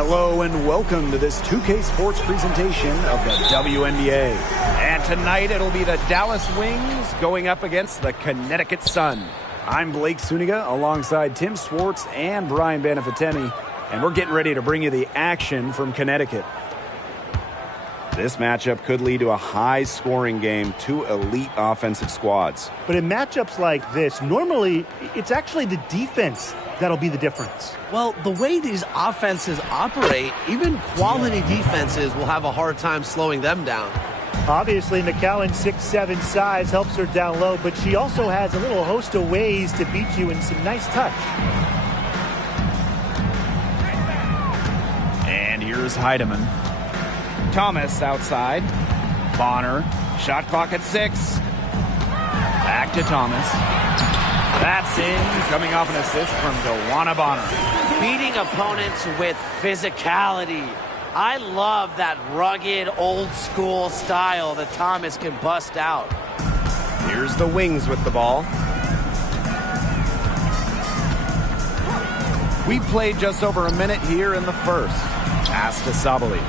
Hello and welcome to this 2K Sports presentation of the WNBA. And tonight it'll be the Dallas Wings going up against the Connecticut Sun. I'm Blake Suniga alongside Tim Swartz and Brian Benefatemi, and we're getting ready to bring you the action from Connecticut. This matchup could lead to a high-scoring game, two elite offensive squads. But in matchups like this, normally it's actually the defense that'll be the difference. Well, the way these offenses operate, even quality defenses will have a hard time slowing them down. Obviously, McCowan's 6'7" size helps her down low, but she also has a little host of ways to beat you in some nice touch. And here's Heidemann. Thomas outside. Bonner. Shot clock at 6. Back to Thomas. That's in, coming off an assist from DeWanna Bonner. Beating opponents with physicality. I love that rugged, old-school style that Thomas can bust out. Here's the Wings with the ball. We played just over a minute here in the first. Pass to Sabali.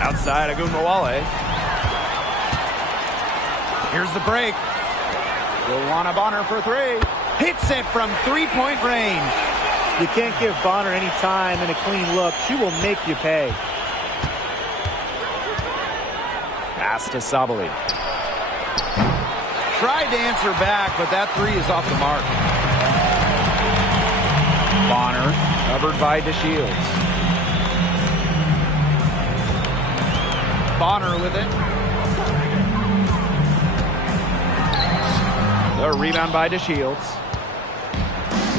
Outside Agunmawale. Here's the break. DeWanna Bonner for 3. Hits it from three-point range. You can't give Bonner any time and a clean look. She will make you pay. Pass to Sabali. Tried to answer back, but that 3 is off the mark. Bonner covered by DeShields. Bonner with it. The rebound by DeShields.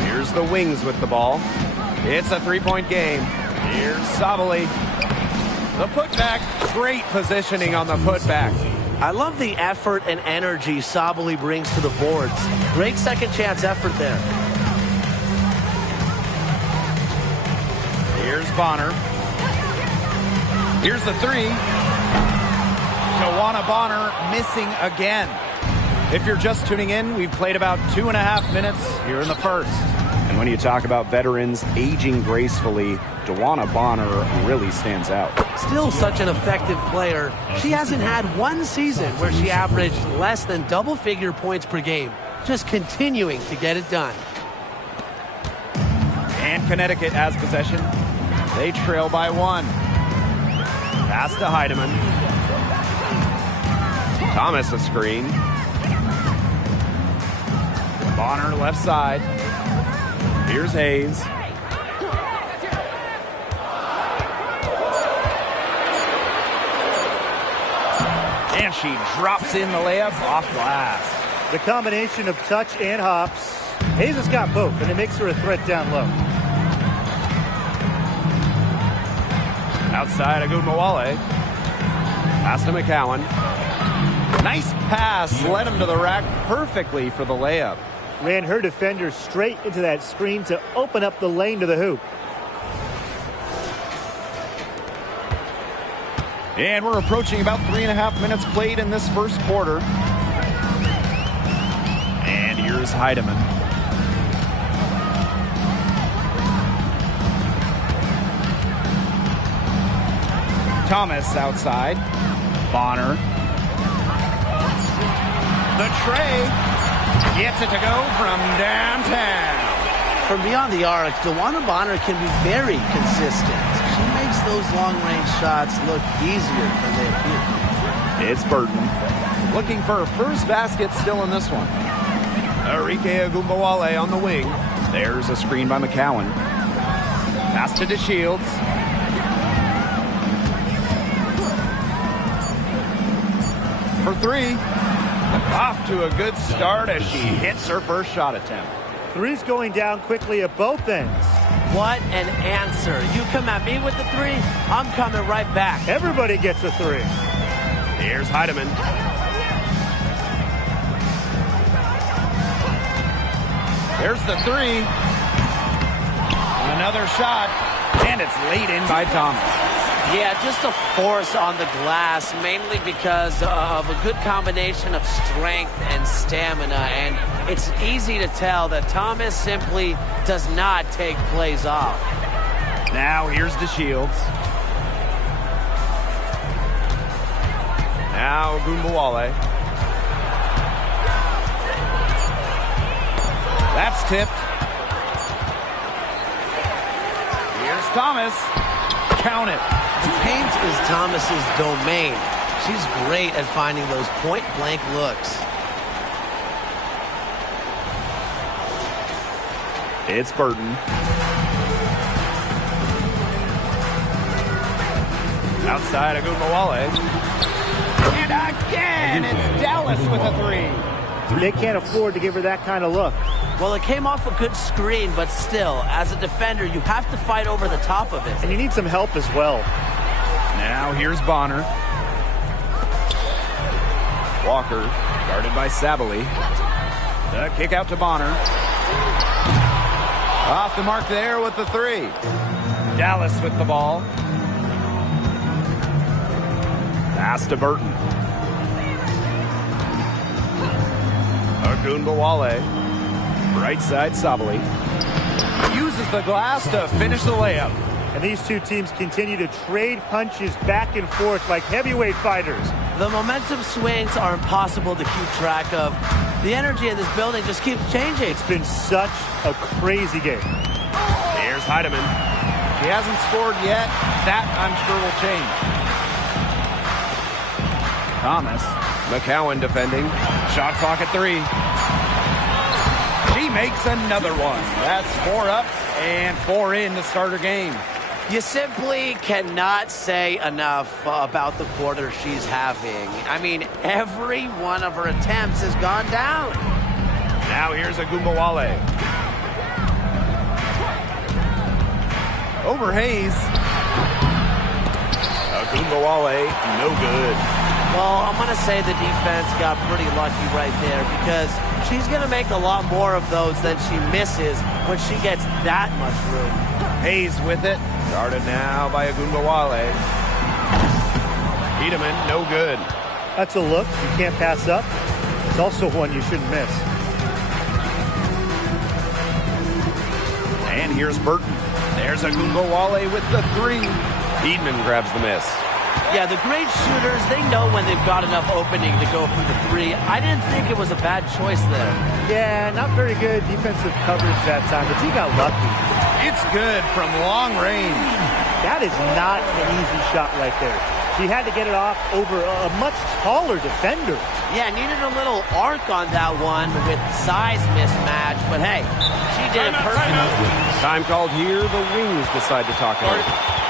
Here's the Wings with the ball. It's a three-point game. Here's Sabali. The putback. Great positioning on the putback. I love the effort and energy Sabali brings to the boards. Great second chance effort there. Here's Bonner. Here's the 3. DeWanna Bonner missing again. If you're just tuning in, we've played about 2.5 minutes here in the first. And when you talk about veterans aging gracefully, DeWanna Bonner really stands out. Still such an effective player. She hasn't had one season where she averaged less than double-figure points per game. Just continuing to get it done. And Connecticut has possession. They trail by 1. Pass to Heidemann. Thomas a screen. Bonner left side. Here's Hayes. And she drops in the layup off glass. The combination of touch and hops. Hayes has got both, and it makes her a threat down low. Outside Agunmawale. Pass to McCowan. Nice pass, led him to the rack perfectly for the layup. Ran her defender straight into that screen to open up the lane to the hoop. And we're approaching about 3.5 minutes played in this first quarter. And here's Heidemann. Thomas outside. Bonner. The tray gets it to go from downtown. From beyond the arc, DeWanna Bonner can be very consistent. She makes those long-range shots look easier than they appear. It's Burton. Looking for a first basket still in this one. Arike Agunmawale on the wing. There's a screen by McCowan. Pass to DeShields. For 3. Off to a good start as she hits her first shot attempt. 3's going down quickly at both ends. What an answer. You come at me with the 3, I'm coming right back. Everybody gets a 3. Here's Heidemann. There's the 3. Another shot, and it's laid in by Thomas. Yeah, just a force on the glass, mainly because of a good combination of strength and stamina. And it's easy to tell that Thomas simply does not take plays off. Now here's DeShields. Now Ogunbowale. That's tipped. Here's Thomas. Count it. The paint is Thomas's domain. She's great at finding those point-blank looks. It's Burton. Outside Ogunbowale. And again, it's Dallas with a three. They can't afford to give her that kind of look. Well, it came off a good screen, but still, as a defender, you have to fight over the top of it. And you need some help as well. Now here's Bonner. Walker, guarded by Sabally. The kick out to Bonner. Off the mark there with the three. Dallas with the ball. Pass to Burton. Ogunbowale. Right side, Sabally. Uses the glass to finish the layup. And these two teams continue to trade punches back and forth like heavyweight fighters. The momentum swings are impossible to keep track of. The energy in this building just keeps changing. It's been such a crazy game. Here's Heidemann. She hasn't scored yet. That, I'm sure, will change. Thomas. McCowan defending. Shot clock at 3. She makes another one. That's 4 up and 4 in to start her game. You simply cannot say enough about the quarter she's having. I mean, every one of her attempts has gone down. Now here's Ogunbowale. Over Hayes. Ogunbowale, no good. Well, I'm going to say the defense got pretty lucky right there because she's going to make a lot more of those than she misses when she gets that much room. Hayes with it. Guarded now by Ogunbowale. Tiedemann, no good. That's a look you can't pass up. It's also one you shouldn't miss. And here's Burton. There's Ogunbowale with the 3. Tiedemann grabs the miss. Yeah, the great shooters, they know when they've got enough opening to go for the 3. I didn't think it was a bad choice there. Yeah, not very good defensive coverage that time, but he got lucky. It's good from long range. That is not an easy shot right there. She had to get it off over a much taller defender. Yeah, needed a little arc on that one with size mismatch, but hey, she did it perfectly. Time called here, the Wings decide to talk it over.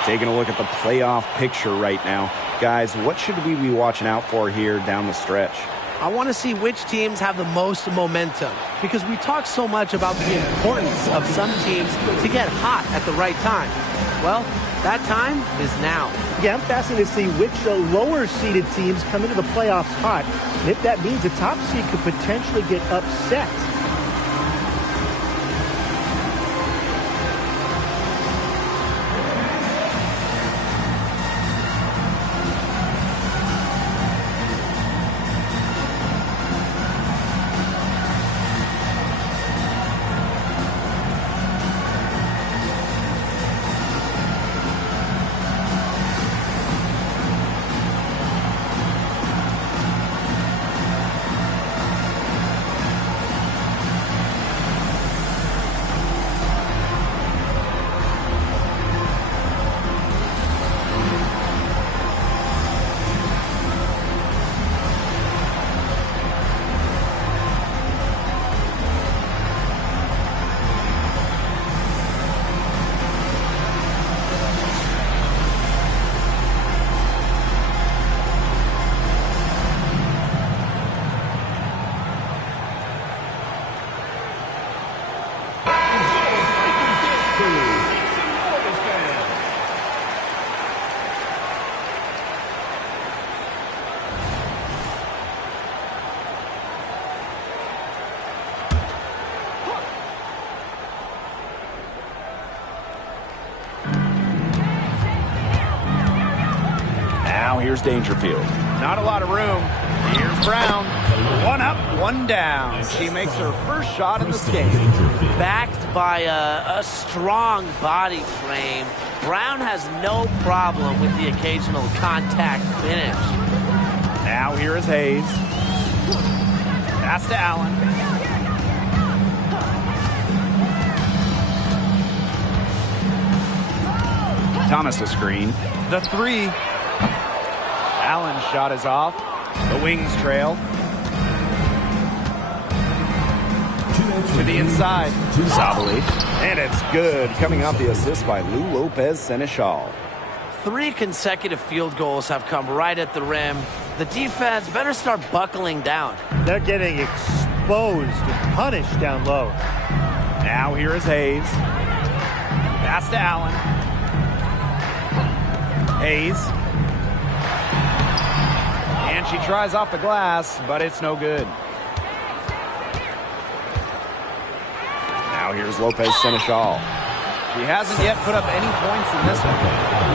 Taking a look at the playoff picture right now. Guys, what should we be watching out for here down the stretch? I want to see which teams have the most momentum because we talk so much about the importance of some teams to get hot at the right time. Well, that time is now. Yeah, I'm fascinated to see which lower-seeded teams come into the playoffs hot. And if that means a top seed could potentially get upset. Now here's Dangerfield. Not a lot of room. Here's Brown. One up, one down. She makes her first shot in this game. Backed by a strong body frame, Brown has no problem with the occasional contact finish. Now here is Hayes. Pass to Allen. Thomas a screen. The three. Allen's shot is off. The Wings trail. To the inside. Zabali. And it's good. Coming off the assist by Lou Lopez Seneschal. 3 consecutive field goals have come right at the rim. The defense better start buckling down. They're getting exposed and punished down low. Now here is Hayes. Pass to Allen. Hayes. And she tries off the glass, but it's no good. Now here's Lopez Seneschal. He hasn't yet put up any points in this one.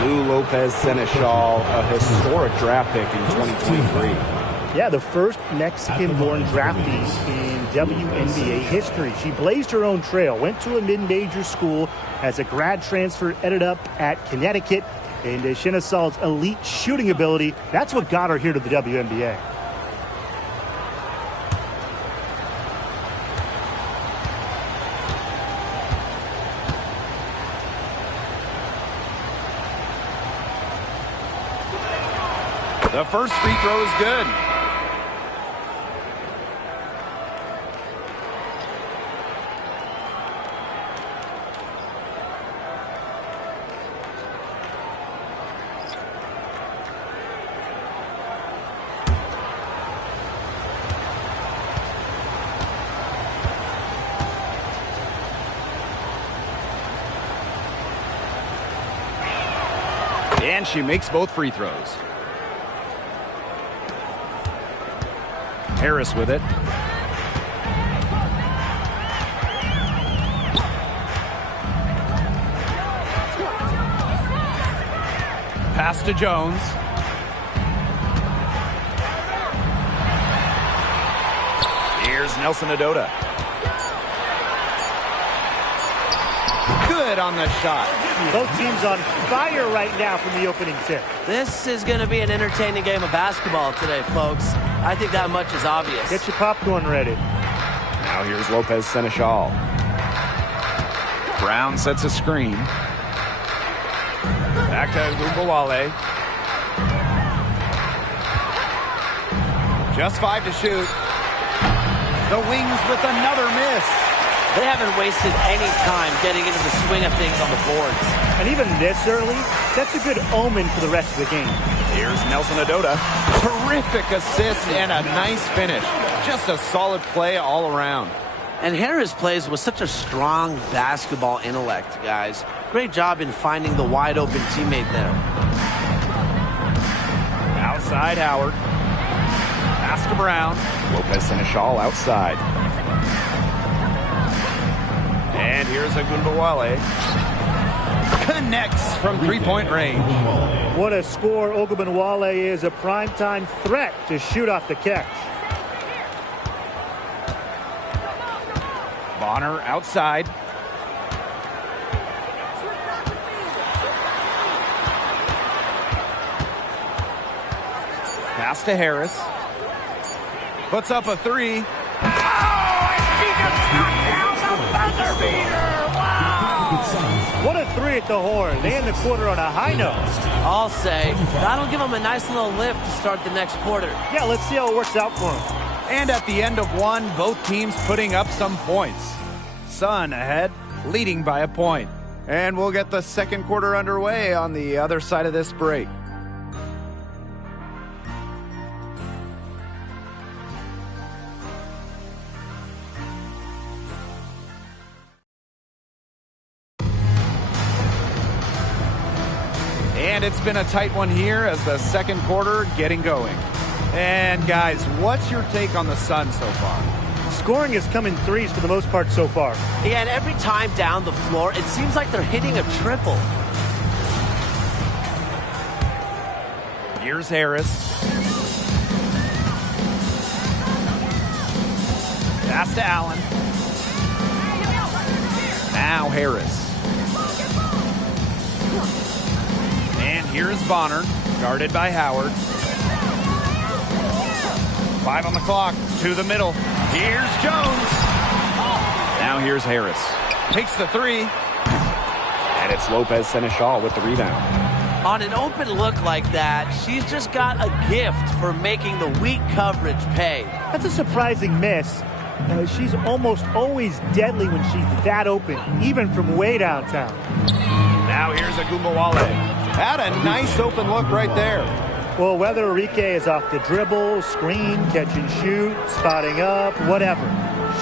Lou Lopez Seneschal, a historic draft pick in 2023. Yeah, the first Mexican-born draftee in WNBA history. She blazed her own trail, went to a mid-major school as a grad transfer, ended up at Connecticut. And Seneschal's elite shooting ability, that's what got her here to the WNBA. The first free throw is good. And she makes both free throws. Harris with it. Pass to Jones. Here's Nelson Adota. Good on the shot. Both teams on fire right now from the opening tip. This is going to be an entertaining game of basketball today, folks. I think that much is obvious. Get your popcorn ready. Now here's Lopez Seneschal. Brown sets a screen. Back to Gumbawale. Just 5 to shoot. The Wings with another miss. They haven't wasted any time getting into the swing of things on the boards. And even this early, that's a good omen for the rest of the game. Here's Nelson Adota. Terrific assist and a nice finish. Just a solid play all around. And Harris plays with such a strong basketball intellect, guys. Great job in finding the wide open teammate there. Outside Howard. Pass to Brown. Lopez Seneschal outside. And here's Ogunbowale. Connects from three-point range. What a score. Ogunbowale is a primetime threat to shoot off the catch. Bonner outside. Pass to Harris. Puts up a three. Oh, and she just knocked down the buzzer beater. Wow. What a three at the horn. They end the quarter on a high note. I'll say, that'll give them a nice little lift to start the next quarter. Yeah, let's see how it works out for them. And at the end of one, both teams putting up some points. Sun ahead, leading by a point. And we'll get the second quarter underway on the other side of this break. And it's been a tight one here as the second quarter getting going. And guys, what's your take on the Sun so far? Scoring has come in threes for the most part so far. Yeah, and every time down the floor, it seems like they're hitting a triple. Here's Harris. Pass to Allen. Now Harris. And here's Bonner, guarded by Howard. 5 on the clock, to the middle. Here's Jones. Now here's Harris. Takes the 3. And it's Lopez Seneschal with the rebound. On an open look like that, she's just got a gift for making the weak coverage pay. That's a surprising miss. She's almost always deadly when she's that open, even from way downtown. Now here's Agumbawale. Had a nice open look right there. Well, whether Enrique is off the dribble, screen, catch and shoot, spotting up, whatever,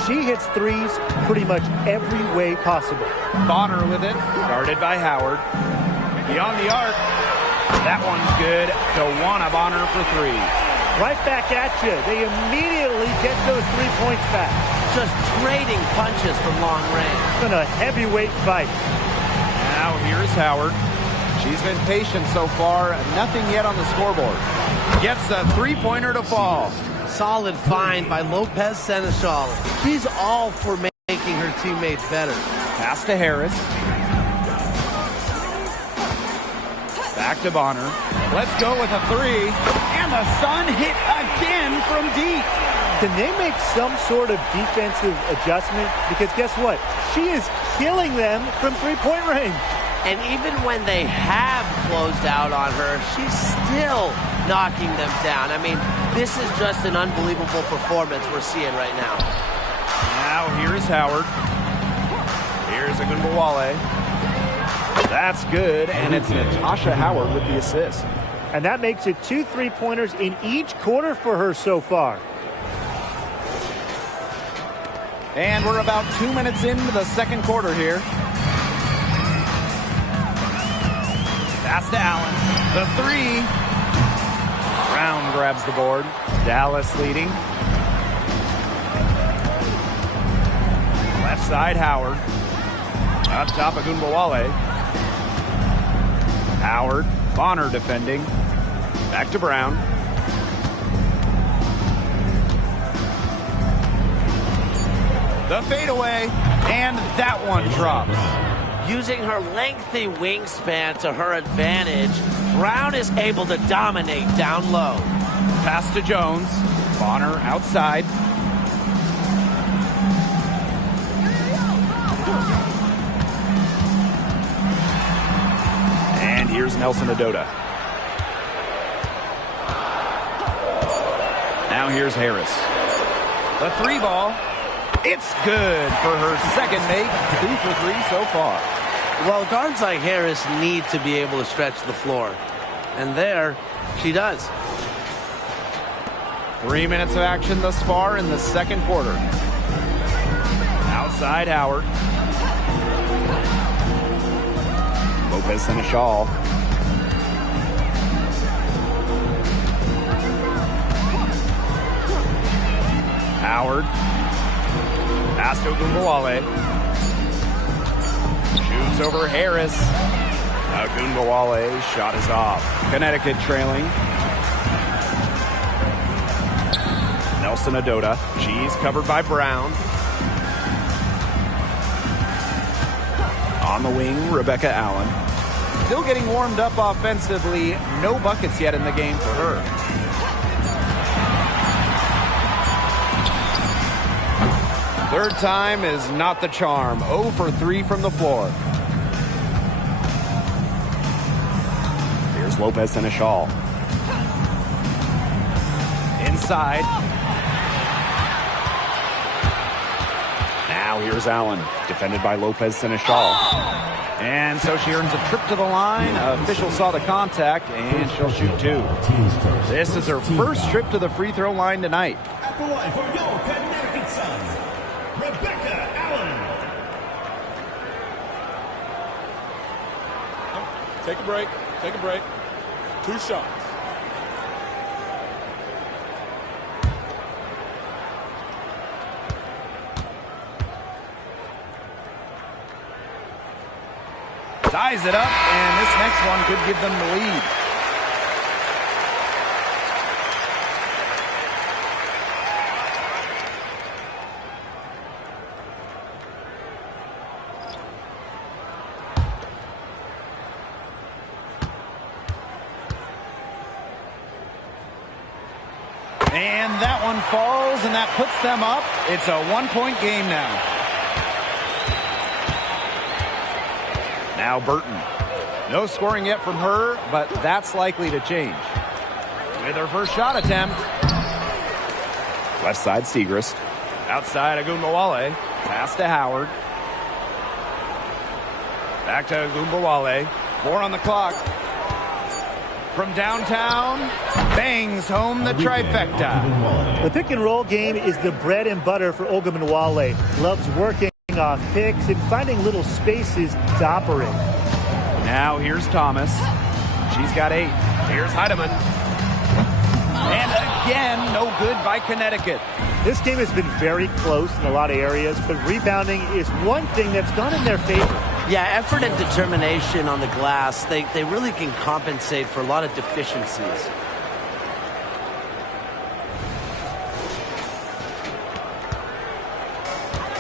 she hits threes pretty much every way possible. Bonner with it, guarded by Howard. Beyond the arc. That one's good. Tawana Bonner for 3. Right back at you. They immediately get those 3 points back. Just trading punches from long range. It's been a heavyweight fight. Now here's Howard. She's been patient so far. Nothing yet on the scoreboard. Gets a 3-pointer to fall. Solid find by Lopez Seneschal. She's all for making her teammates better. Pass to Harris. Back to Bonner. Let's go with a 3. And the Sun hit again from deep. Can they make some sort of defensive adjustment? Because guess what? She is killing them from three-point range. And even when they have closed out on her, she's still knocking them down. I mean, this is just an unbelievable performance we're seeing right now. Now here's Howard. Here's Agumbawale. That's good, and it's Natasha Howard with the assist. And that makes it 2 3-pointers in each quarter for her so far. And we're about 2 minutes into the second quarter here. Pass to Allen. The 3. Brown grabs the board. Dallas leading. Left side, Howard. Up top, Agumbawale. Howard. Bonner defending. Back to Brown. The fadeaway. And that one drops. Using her lengthy wingspan to her advantage, Brown is able to dominate down low. Pass to Jones. Bonner outside. And here's Nelson Adota. Now here's Harris. The 3 ball. It's good for her second make. 2 for 3 so far. Well, guards like Harris need to be able to stretch the floor. And there, she does. 3 minutes of action thus far in the second quarter. Outside Howard. Lopez Seneschal. Howard. Pass to Agumbawale. Shoots over Harris. Agumbawale. Shot is off. Connecticut trailing. Nelson Adota. She's covered by Brown. On the wing, Rebecca Allen. Still getting warmed up offensively. No buckets yet in the game for her. Third time is not the charm. 0 for 3 from the floor. Here's Lopez Seneschal. Inside. Now here's Allen, defended by Lopez Seneschal. And so she earns a trip to the line. Official saw the contact, and she'll shoot 2. This is her first trip to the free throw line tonight. At the line for your Connecticut Sun, Rebecca Allen. Take a break. Take a break. 2 shots. Ties it up, and this next one could give them the lead. one falls, and that puts them up. It's a one-point game now. Now Burton. No scoring yet from her, but that's likely to change. With her first shot attempt. Left side, Segrist. Outside, Agumbawale. Pass to Howard. Back to Agumbawale. 4 on the clock. From downtown, bangs home the trifecta. The pick and roll game is the bread and butter for Ogunbowale. Loves working off picks and finding little spaces to operate. Now here's Thomas. She's got 8. Here's Heidemann. And again, no good by Connecticut. This game has been very close in a lot of areas, but rebounding is one thing that's gone in their favor. Yeah, effort and determination on the glass, they really can compensate for a lot of deficiencies.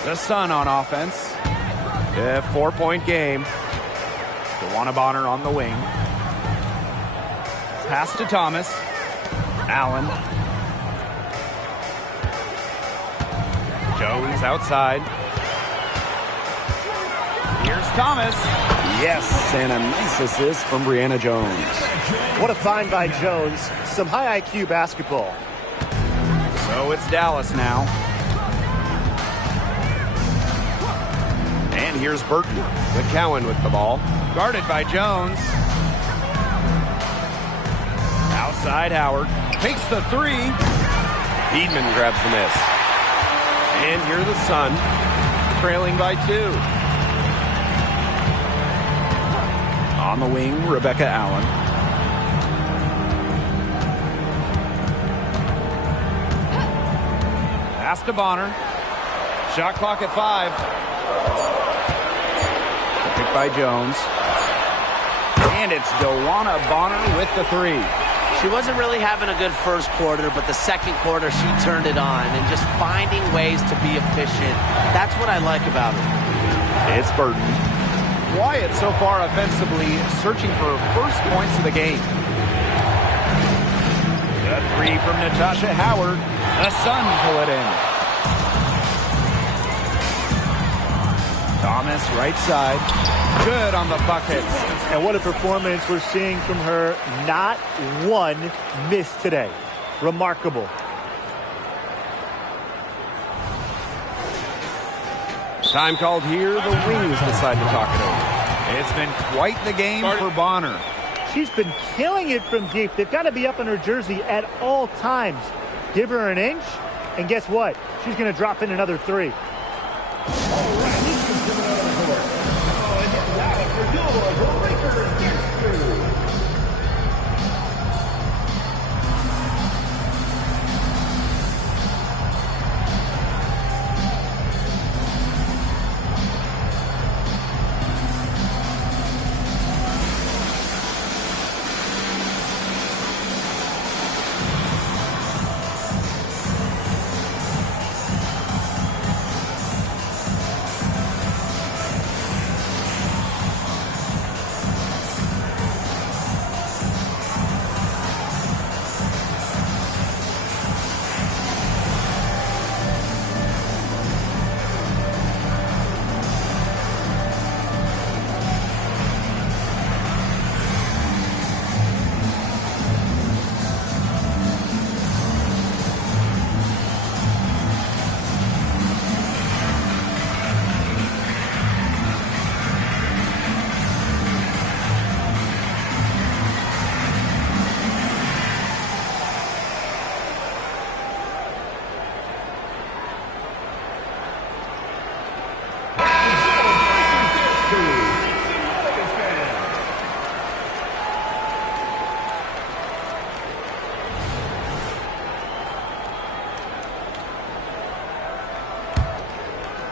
The Sun on offense. A 4-point game. DeWanna Bonner on the wing. Pass to Thomas. Allen. Jones outside. Here's Thomas. Yes, and a nice assist from Brianna Jones. What a find by Jones. Some high IQ basketball. So it's Dallas now. And here's Burton. McCowan with the ball. Guarded by Jones. Outside Howard. Takes the 3. Heedman grabs the miss. And here the Sun. Trailing by 2. On the wing, Rebecca Allen. Pass to Bonner. Shot clock at 5. Picked by Jones. And it's DeWanna Bonner with the 3. She wasn't really having a good first quarter, but the second quarter she turned it on and just finding ways to be efficient. That's what I like about her. It's Burton. Wyatt so far offensively searching for first points of the game. The 3 from Natasha Howard. The Sun pull it in. Thomas right side. Good on the buckets. And what a performance we're seeing from her. Not one miss today. Remarkable. Time called here. The Wings decide to talk it over. It's been quite the game for Bonner. She's been killing it from deep. They've got to be up in her jersey at all times. Give her an inch, and guess what? She's going to drop in another 3.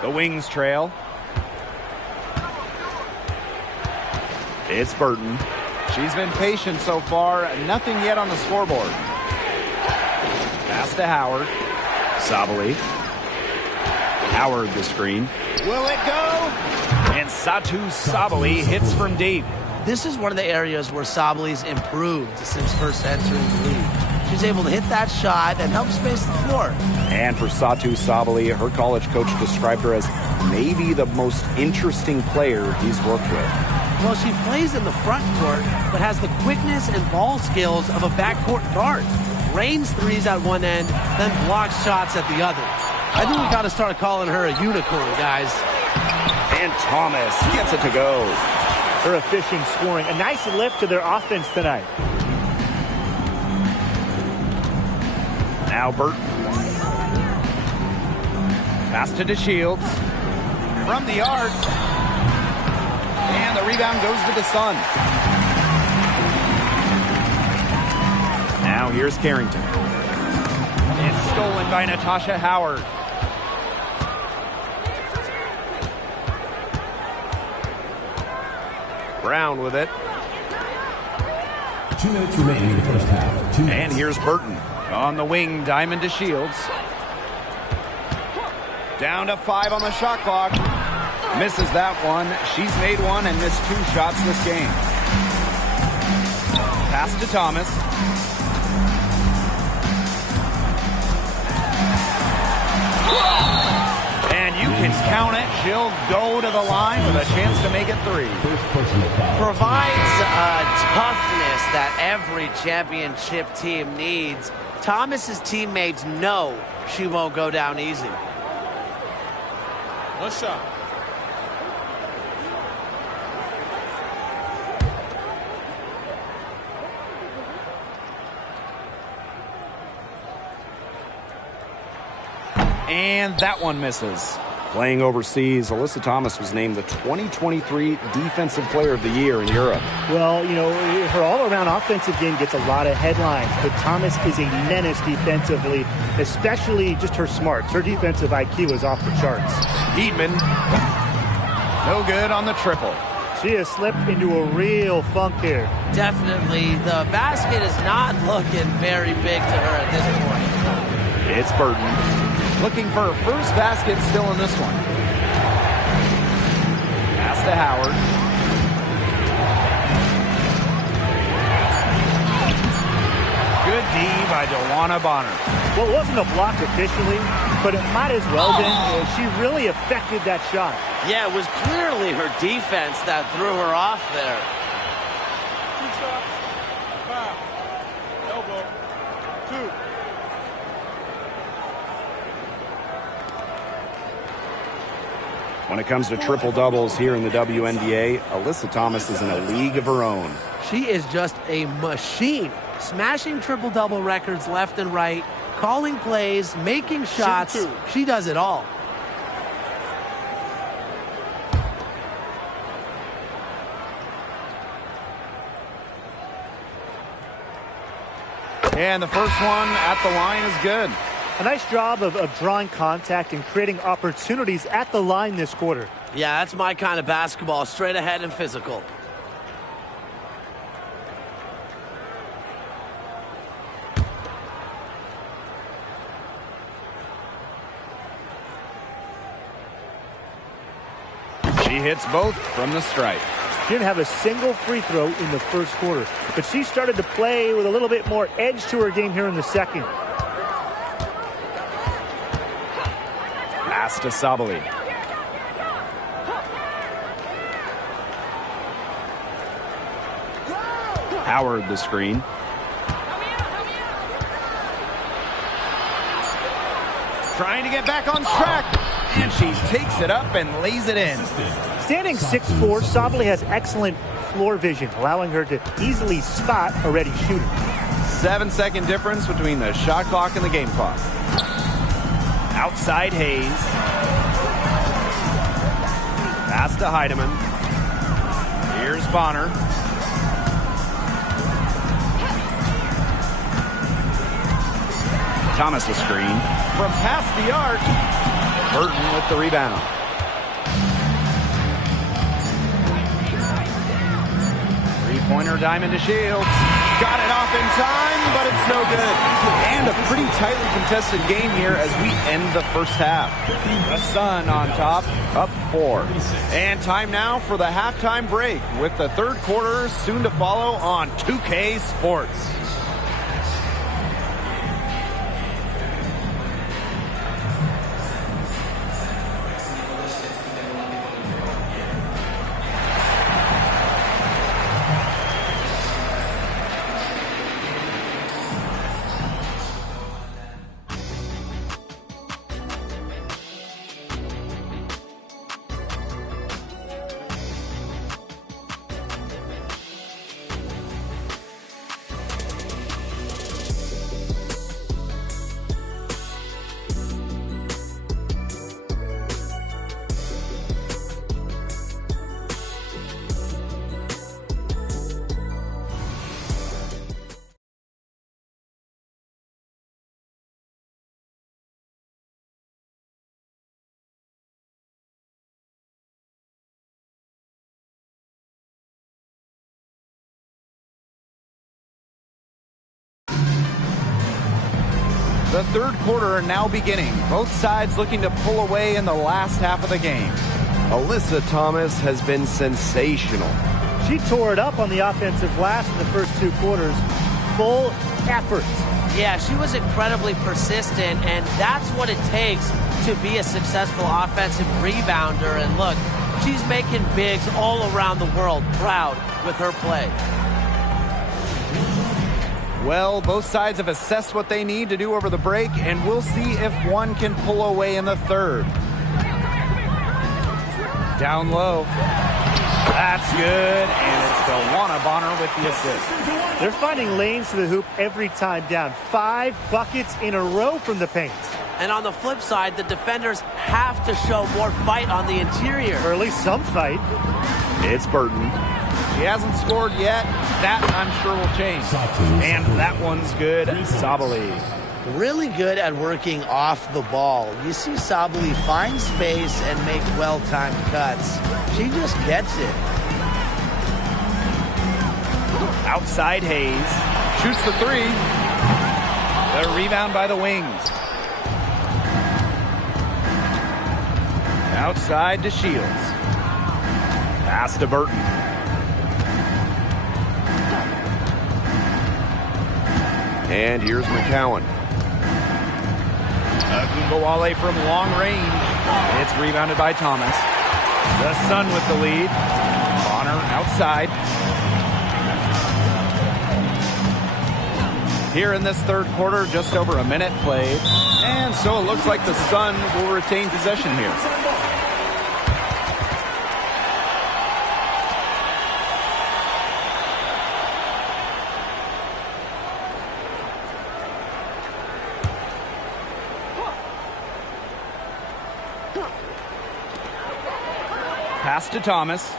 The Wings trail. It's Burton. She's been patient so far. Nothing yet on the scoreboard. Pass to Howard. Sabali. Howard the screen. Will it go? And Satu Sabali hits from deep. This is one of the areas where Sabali's improved since first entering the league. she's able to hit that shot and help space the floor. And for Satou Sabally, her college coach described her as maybe the most interesting player he's worked with. Well, she plays in the front court, but has the quickness and ball skills of a backcourt guard. Rains threes at one end, then blocks shots at the other. I think we got to start calling her a unicorn, guys. And Thomas gets it to go. Her efficient scoring. A nice lift to their offense tonight. Now Burton. Pass to DeShields. From the arc. And the rebound goes to the Sun. Now here's Carrington. It's stolen by Natasha Howard. Brown with it. 2 minutes remaining in the first half. 2 minutes. And here's Burton. On the wing, Diamond DeShields. Down to 5 on the shot clock. Misses that one. She's made one and missed 2 shots this game. Pass to Thomas. And you can count it. She'll go to the line with a chance to make it 3. Provides a toughness that every championship team needs. Thomas's teammates know she won't go down easy. One shot. And that one misses. Playing overseas, Alyssa Thomas was named the 2023 Defensive Player of the Year in Europe. Well, you know, her all-around offensive game gets a lot of headlines, but Thomas is a menace defensively, especially just her smarts. Her defensive IQ is off the charts. Heedman, no good on the triple. She has slipped into a real funk here. Definitely. The basket is not looking very big to her at this point. It's Burton. Looking for her first basket still in this one. Pass to Howard. Good D by DeWanna Bonner. Well, it wasn't a block officially, but it might as well been. She really affected that shot. Yeah, it was clearly her defense that threw her off there. 2 shots. 5. Elbow. 2. When it comes to triple-doubles here in the WNBA, Alyssa Thomas is in a league of her own. She is just a machine, smashing triple-double records left and right, calling plays, making shots. She does it all. And the first one at the line is good. A nice job of drawing contact and creating opportunities at the line this quarter. Yeah, that's my kind of basketball, straight ahead and physical. She hits both from the stripe. She didn't have a single free throw in the first quarter, but she started to play with a little bit more edge to her game here in the second. Pass to Sabally. Howard the screen. Trying to get back on track. And she takes it up and lays it in. Standing 6'4", Sabally has excellent floor vision, allowing her to easily spot a ready shooter. 7-second difference between the shot clock and the game clock. Outside Hayes. Pass to Heidemann. Here's Bonner. Thomas a screen. From past the arc. Burton with the rebound. Three-pointer Diamond DeShields. Got it off in time, but it's no good. And a pretty tightly contested game here as we end the first half. The Sun on top, up 4. And time now for the halftime break with the third quarter soon to follow on 2K Sports. The third quarter now beginning. Both sides looking to pull away in the last half of the game. Alyssa Thomas has been sensational. She tore it up on the offensive glass in the first 2 quarters. Full effort. Yeah, she was incredibly persistent, and that's what it takes to be a successful offensive rebounder. And look, she's making bigs all around the world proud with her play. Well, both sides have assessed what they need to do over the break, and we'll see if one can pull away in the third. Down low. That's good, and it's DeWanna Bonner with the assist. They're finding lanes to the hoop every time down. 5 buckets in a row from the paint. And on the flip side, the defenders have to show more fight on the interior. Or at least some fight. It's Burton. She hasn't scored yet. That, I'm sure, will change. And that one's good. Sabali. Really good at working off the ball. You see Sabali find space and make well-timed cuts. She just gets it. Outside Hayes. Shoots the 3. The rebound by the Wings. Outside to Shields. Pass to Burton. And here's McCowan. Agumbawale from long range. It's rebounded by Thomas. The Sun with the lead. Bonner outside. Here in this third quarter, just over a minute played. And so it looks like the Sun will retain possession here. Pass to Thomas.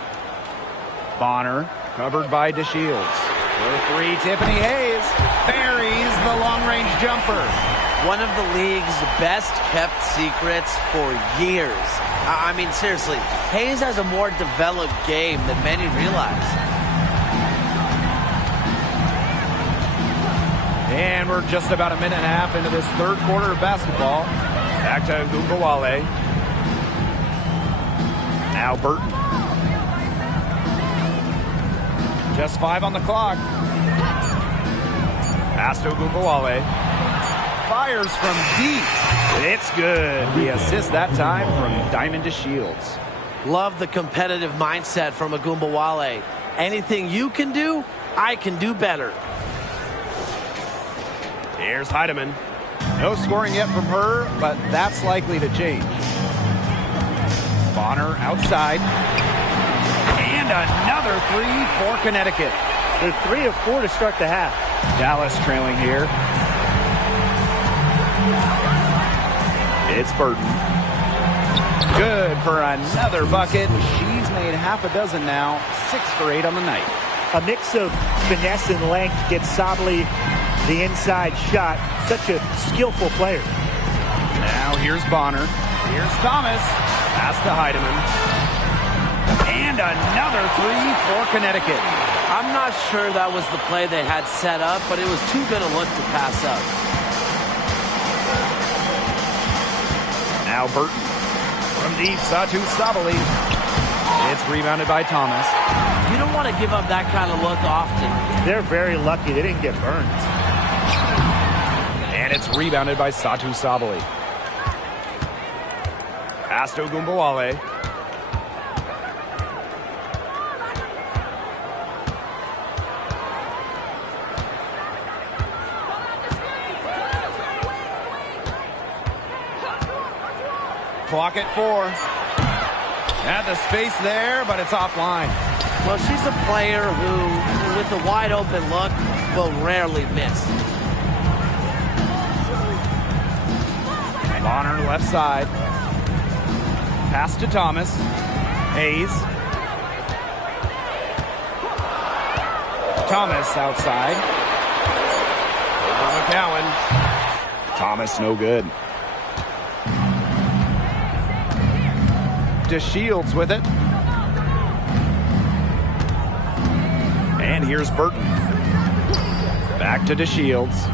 Bonner covered by DeShields. For 3, Tiffany Hayes buries the long-range jumper. One of the league's best-kept secrets for years. I mean, seriously, Hayes has a more developed game than many realize. And we're just about a minute and a half into this third quarter of basketball. Back to Agumbawale. Now Burton. Just 5 on the clock. Pass to Agumbawale. Fires from deep. It's good. The assist that time from Diamond DeShields. Love the competitive mindset from Agumbawale. Anything you can do, I can do better. Here's Heidemann. No scoring yet from her, but that's likely to change. Bonner outside. And another 3 for Connecticut. They're 3 of 4 to start the half. Dallas trailing here. It's Burton. Good for another bucket. She's made half a dozen now. 6 for 8 on the night. A mix of finesse and length gets Sabali the inside shot. Such a skillful player. Now here's Bonner. Here's Thomas. Pass to Heidemann. And another 3 for Connecticut. I'm not sure that was the play they had set up, but it was too good a look to pass up. Now Burton. From deep, Satu Sabali. It's rebounded by Thomas. You don't want to give up that kind of look often. They're very lucky they didn't get burned. And it's rebounded by Satu Sabali. Pass to Agumbawale. Clock at 4. Had the space there, but it's offline. Well, she's a player who, with a wide open look, will rarely miss. Bonner left side. Pass to Thomas. Hayes. Thomas outside. Over McCowan. Thomas no good. DeShields with it. And here's Burton. Back to DeShields.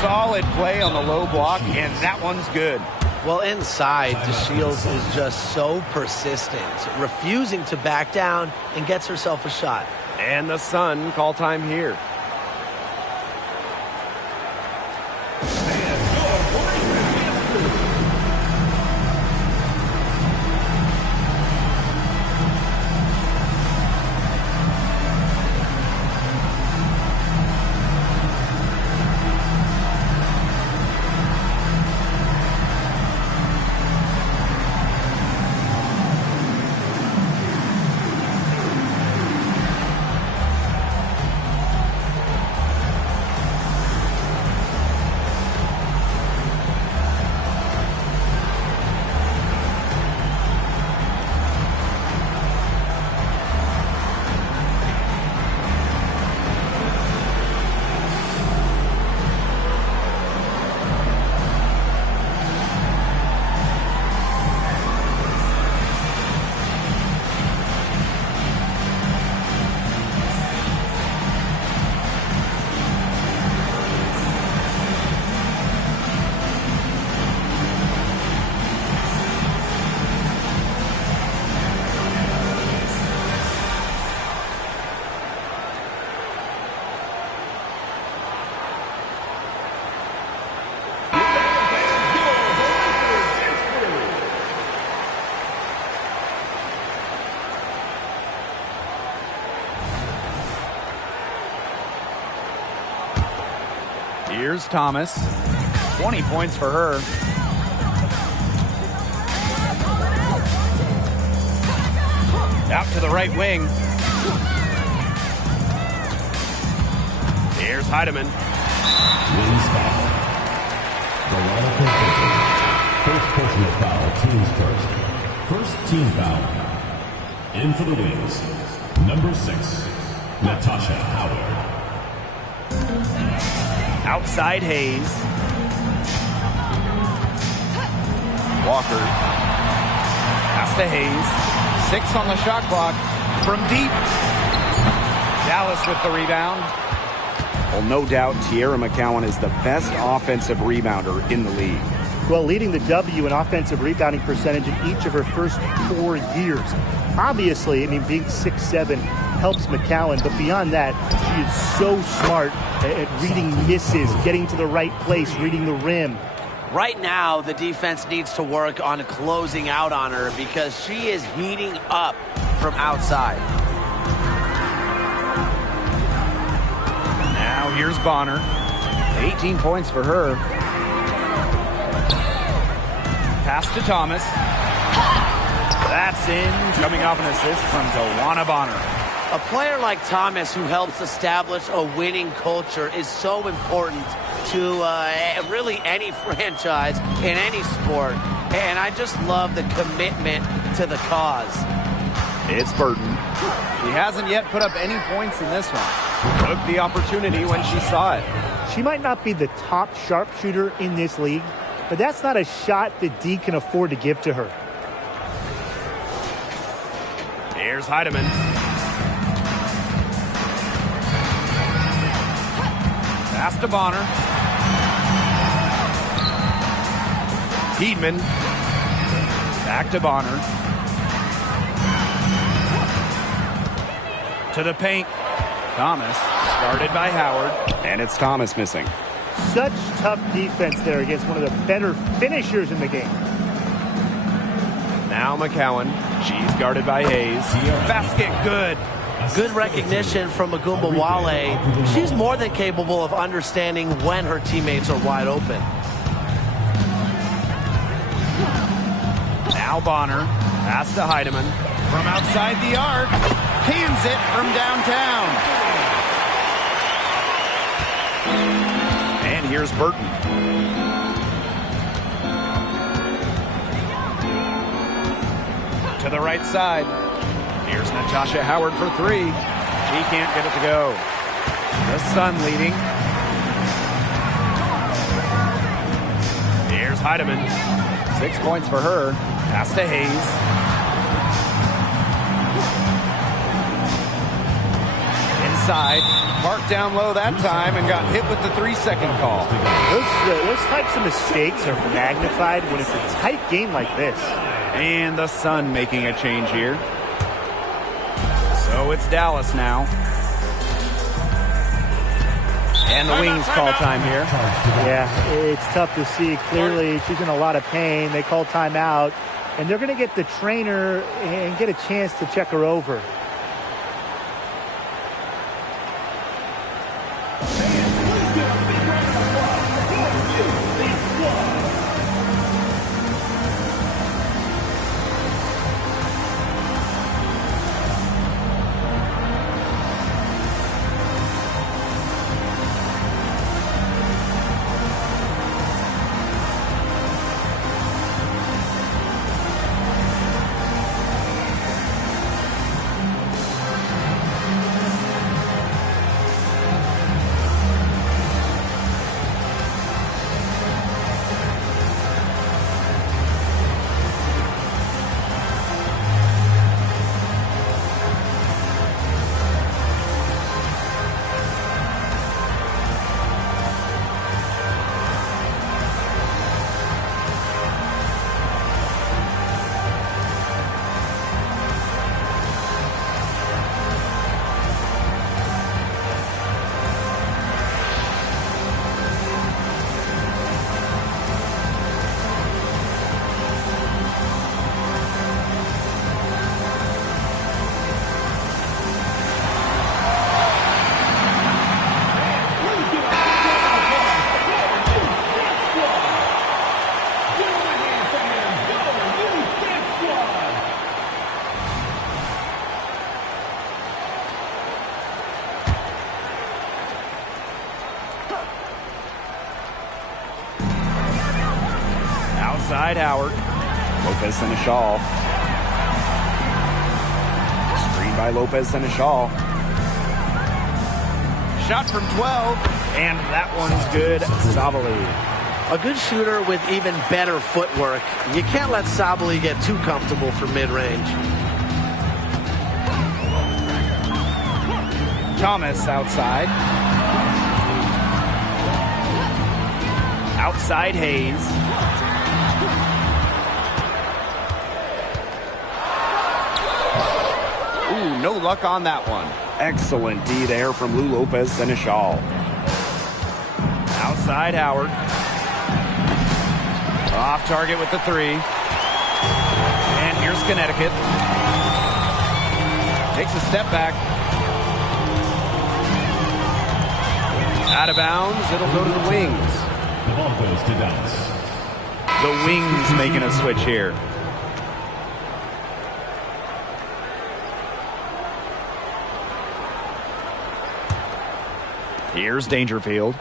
Solid play on the low block, and that one's good. Well, inside, DeShields is just so persistent, refusing to back down, and gets herself a shot. And the Sun call time here. Here's Thomas. 20 points for her. Out to the right wing. Here's Heidemann. Wings foul. The line position. First personal foul, teams first. First team foul. In for the Wings. Number 6, Natasha Howard. Outside Hayes. Walker. Pass to Hayes. 6 on the shot clock. From deep. Dallas with the rebound. Well, no doubt, Tierra McCowan is the best offensive rebounder in the league. Well, leading the W in offensive rebounding percentage in each of her first 4 years. Obviously, I mean, being 6'7" helps McCowan, but beyond that, she is so smart at reading misses, getting to the right place, reading the rim. Right now, the defense needs to work on closing out on her because she is heating up from outside. Now here's Bonner. 18 points for her. Pass to Thomas. That's in, coming off an assist from Tawana Bonner. A player like Thomas who helps establish a winning culture is so important to really any franchise in any sport. And I just love the commitment to the cause. It's Burton. She hasn't yet put up any points in this one. Took the opportunity when she saw it. She might not be the top sharpshooter in this league, but that's not a shot that D can afford to give to her. Here's Heidemann. Pass to Bonner. Heedman. Back to Bonner. To the paint. Thomas. Started by Howard. And it's Thomas missing. Such tough defense there against one of the better finishers in the game. Now McCowan. She's guarded by Hayes. Basket good. Good recognition from Magumba Wale. She's more than capable of understanding when her teammates are wide open. Now Bonner. Pass to Heidemann. From outside the arc. Cans it from downtown. And here's Burton. To the right side. Here's Natasha Howard for 3. She can't get it to go. The Sun leading. Here's Heidemann. 6 points for her. Pass to Hayes. Inside. parked down low that time and got hit with the 3-second call. Those types of mistakes are magnified when it's a tight game like this. And the Sun making a change here. So it's Dallas now. And the Wings call time here. Yeah, it's tough to see. Clearly, she's in a lot of pain. They call timeout, and they're going to get the trainer and get a chance to check her over. Outside Howard. Lopez Seneschal. Screen by Lopez Seneschal. Shot from 12. And that one's good. Sabali. A good shooter with even better footwork. You can't let Sabali get too comfortable for mid-range. Thomas outside. Outside Hayes. Ooh, no luck on that one. Excellent D there from Lou Lopez Seneschal. Outside Howard. Off target with the 3. And here's Connecticut. Takes a step back. Out of bounds. It'll go to the Wings. The ball goes to Dallas. The Wings making a switch here. Here's Dangerfield.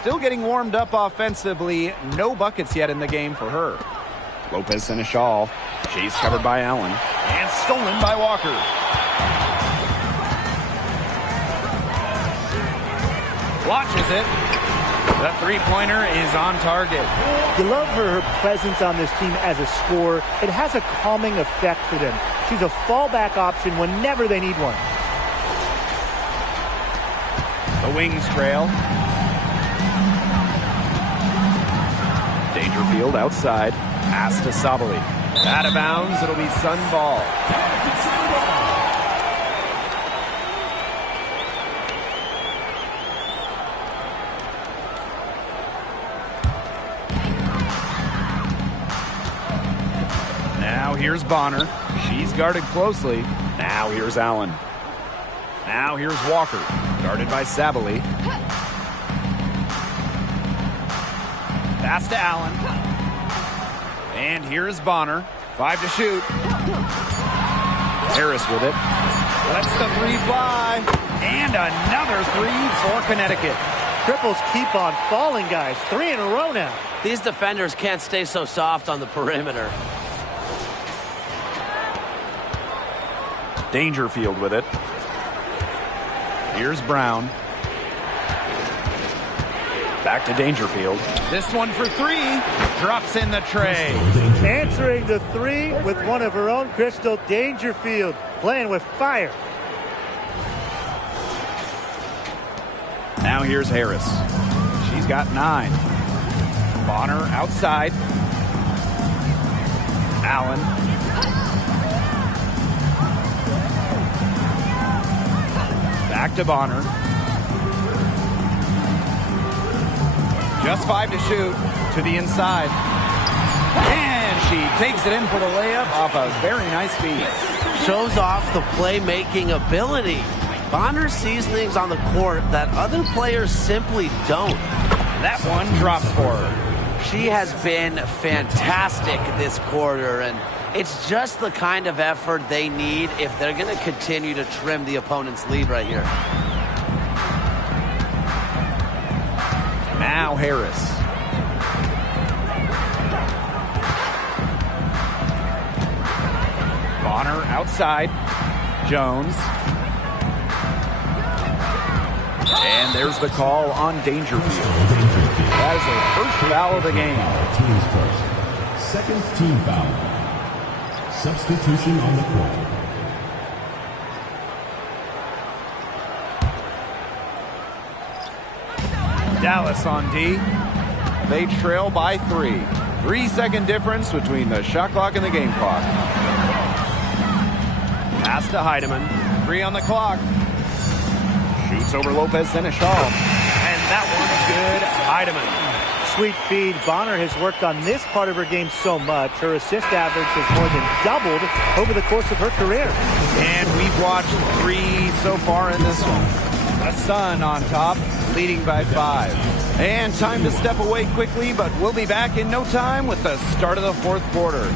Still getting warmed up offensively. No buckets yet in the game for her. Lopez Seneschal. Chase covered by Allen. And stolen by Walker. Launches it. The three-pointer is on target. You love her presence on this team as a scorer. It has a calming effect for them. She's a fallback option whenever they need one. The Wings trail. Dangerfield outside. Pass to Sabali. Out of bounds. It'll be Sun ball. Now here's Bonner. She's guarded closely. Now here's Allen. Now here's Walker. Guarded by Sabali. Pass to Allen. And here's Bonner. 5 to shoot. Harris with it. Lets the 3 fly. And another 3 for Connecticut. Triples keep on falling, guys. 3 in a row now. These defenders can't stay so soft on the perimeter. Dangerfield with it. Here's Brown. Back to Dangerfield. This one for 3. Drops in the tray. Answering the 3 with one of her own, Crystal Dangerfield. Playing with fire. Now here's Harris. She's got 9. Bonner outside. Allen. Back to Bonner. Just 5 to shoot. To the inside. And she takes it in for the layup off a very nice feed. Shows off the playmaking ability. Bonner sees things on the court that other players simply don't. That one drops for her. She has been fantastic this quarter, and it's just the kind of effort they need if they're going to continue to trim the opponent's lead right here. Now Harris. Bonner outside. Jones. And there's the call on Dangerfield. That is her first foul of the game. Team's first. Second team foul. Substitution on the court. Dallas on D. They trail by 3. 3-second difference between the shot clock and the game clock. Pass to Heidemann. 3 on the clock. Shoots over Lopez Seneschal. And that one's good. Heidemann. Sweet feed. Bonner has worked on this part of her game so much. Her assist average has more than doubled over the course of her career. And we've watched 3 so far in this one. The Sun on top, leading by 5. And time to step away quickly, but we'll be back in no time with the start of the 4th quarter.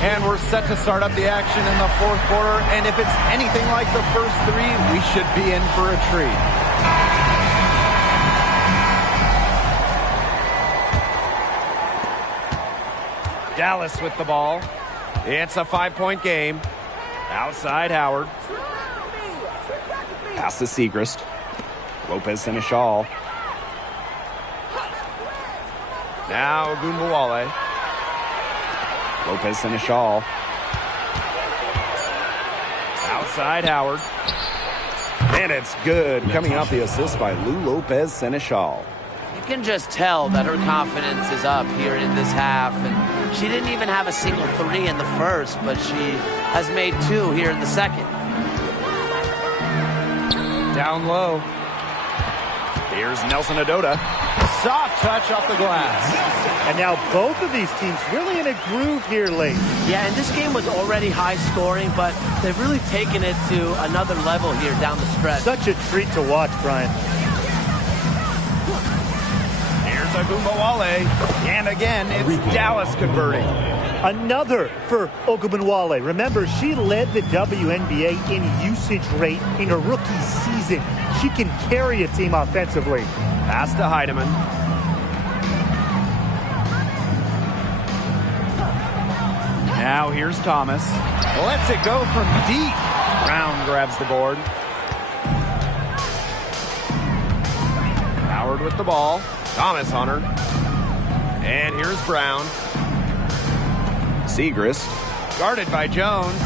And we're set to start up the action in the 4th quarter. And if it's anything like the first 3, we should be in for a treat. Dallas with the ball. It's a 5-point game. Outside Howard. Pass to Segrist. Lopez Seneschal. Now Ogunbowale. Lopez Seneschal. Outside Howard. And it's good. Coming off the assist by Lou Lopez Seneschal. You can just tell that her confidence is up here in this half. And she didn't even have a single 3 in the first, but she has made 2 here in the second. Down low. Here's Nelson Adota. Soft touch off the glass. And now both of these teams really in a groove here late. Yeah, and this game was already high scoring, but they've really taken it to another level here down the stretch. Such a treat to watch, Brian. Here's Ogunbowale. And again, it's Dallas converting. Another for Ogunbowale. Remember, she led the WNBA in usage rate in her rookie season. She can carry a team offensively. Pass to Heidemann. Now here's Thomas. Lets it go from deep. Brown grabs the board. Howard with the ball. Thomas on her. And here's Brown. Segrist. Guarded by Jones.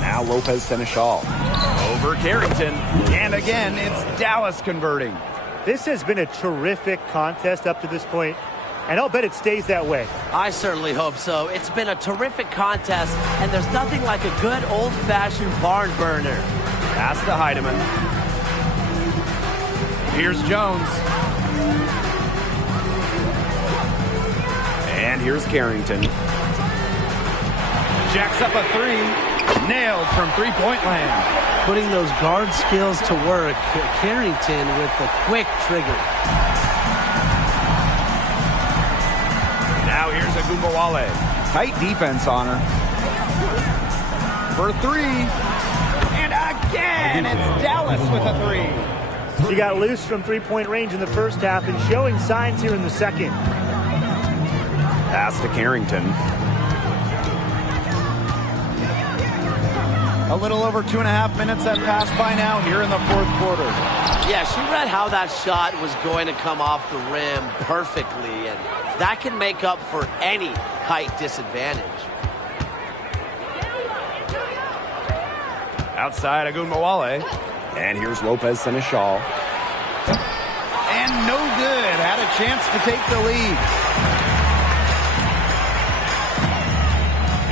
Now Lopez Seneschal. Over Carrington. And again, it's Dallas converting. This has been a terrific contest up to this point, and I'll bet it stays that way. I certainly hope so. It's been a terrific contest, and there's nothing like a good old-fashioned barn burner. Pass to Heidemann. Here's Jones. And here's Carrington. Jacks up a 3. Nailed from three-point land. Putting those guard skills to work. Carrington with the quick trigger. Now here's Ogunbowale. Tight defense on her. for three. And again, it's Dallas with a three. She got loose from three-point range in the first half and showing signs here in the second. Pass to Carrington. A little over 2.5 minutes have passed by now here in the fourth quarter. Yeah, she read how that shot was going to come off the rim perfectly, and that can make up for any height disadvantage. Outside Agunbowale. And here's Lopez Seneschal. And no good. Had a chance to take the lead.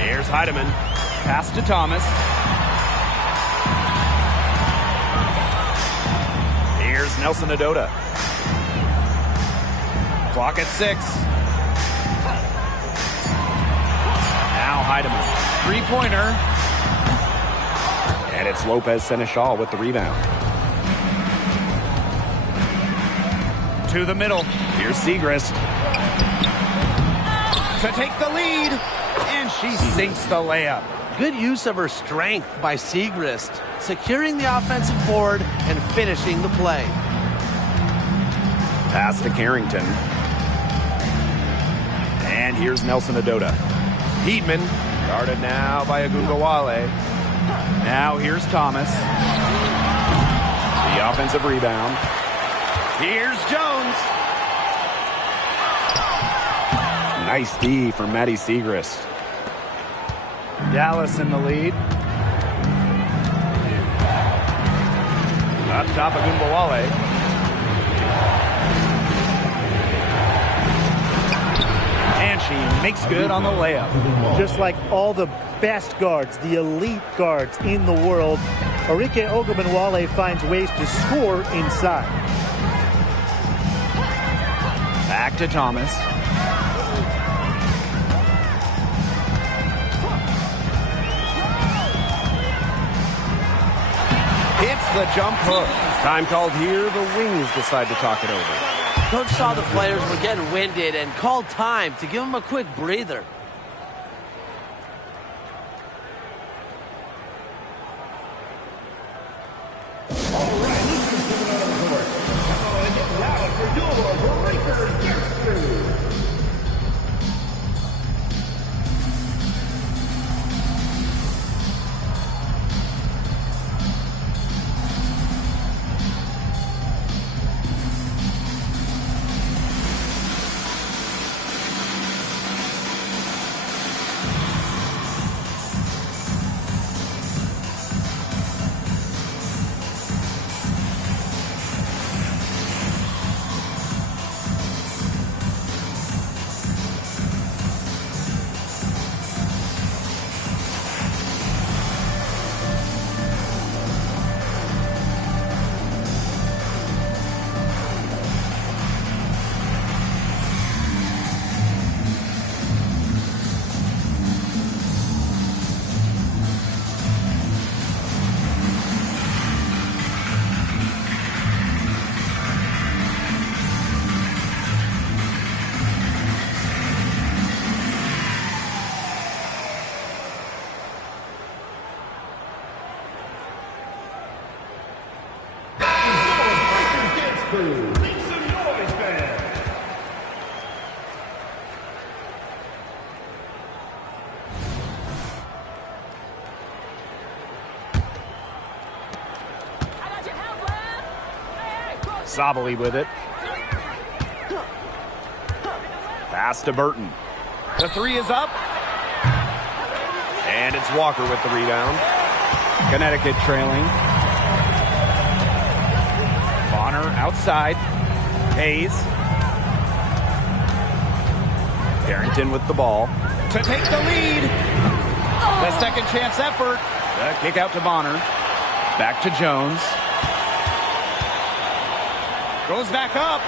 Here's Heidemann. Pass to Thomas. Here's Nelson Adota. Clock at 6. Now Heidemann. Three-pointer. And it's Lopez Seneschal with the rebound. To the middle. Here's Siegrist. To take the lead. And she sinks the layup. Good use of her strength by Siegrist, securing the offensive board and finishing the play. Pass to Carrington. And here's Nelson Adota. Heatman, guarded now by Agunbowale. Now here's Thomas. The offensive rebound. Here's Jones. Nice D from Maddie Siegrist. Dallas in the lead. Up top of Agunbowale. And she makes good on the layup. Just like all the best guards, the elite guards in the world, Arike Ogunbowale finds ways to score inside. Back to Thomas. Hits the jump hook. Time called here. The Wings decide to talk it over. Coach saw the players were getting winded and called time to give them a quick breather. Sabali with it. Pass to Burton. The three is up. And it's Walker with the rebound. Connecticut trailing. Bonner outside. Hayes. Carrington with the ball. To take the lead. The second chance effort. The kick out to Bonner. Back to Jones. Goes back up,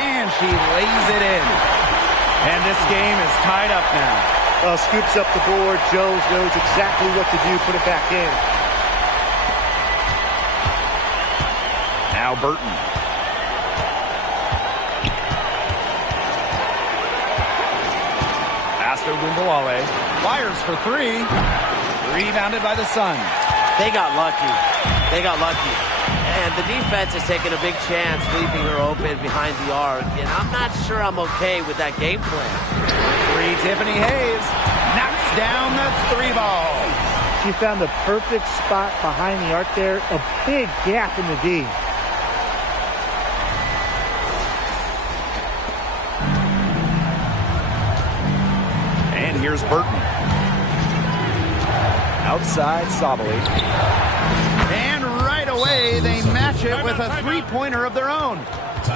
and she lays it in. And this game is tied up now. Scoops up the board. Jones knows exactly what to do. Put it back in. Now Burton. Pass to Agunbowale. Fires for three. Rebounded by the Sun. They got lucky. They got lucky. And the defense is taking a big chance, leaving her open behind the arc. And I'm not sure I'm okay with that game plan. Three, Tiffany Hayes knocks down the three ball. She found the perfect spot behind the arc there. A big gap in the D. And here's Burton. Outside Sabali. And right away, they match it with a three-pointer of their own.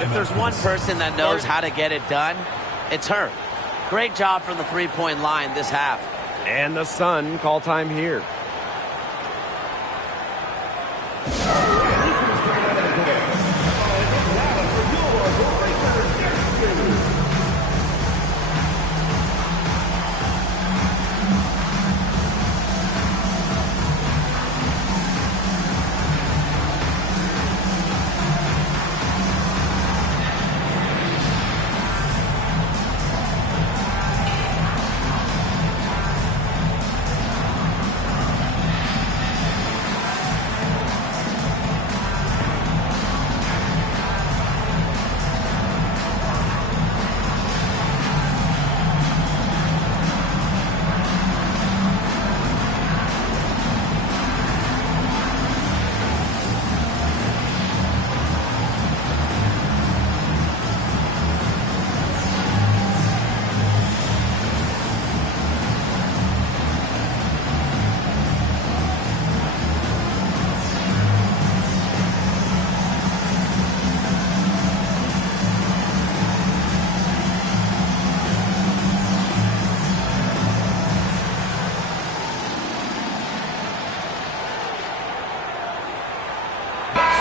If there's one person that knows how to get it done, it's her. Great job from the three-point line this half. And the Sun call time here.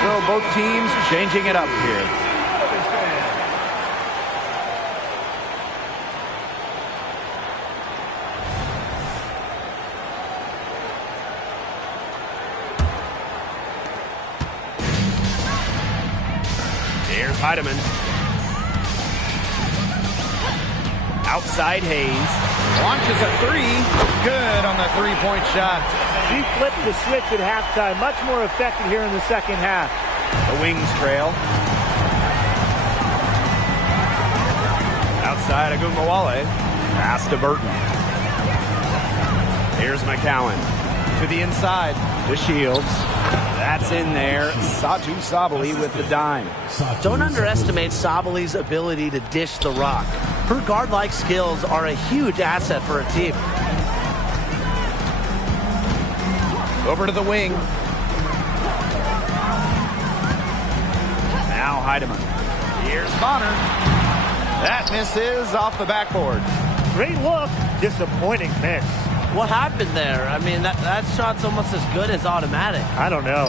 So both teams changing it up here. Here's Heidemann. Outside Hayes. Launches a three. Good on the three-point shot. She flipped the switch at halftime. Much more effective here in the second half. The Wings trail. Outside Agumbawale. Pass to Burton. Here's McCowan. To the inside. To Shields. That's in there. Satu Sabali with the dime. Don't underestimate Sabali's ability to dish the rock. Her guard-like skills are a huge asset for a team. Over to the wing. Now Heidemann. Here's Bonner. That misses off the backboard. Great look. Disappointing miss. What happened there? I mean, that shot's almost as good as automatic. I don't know.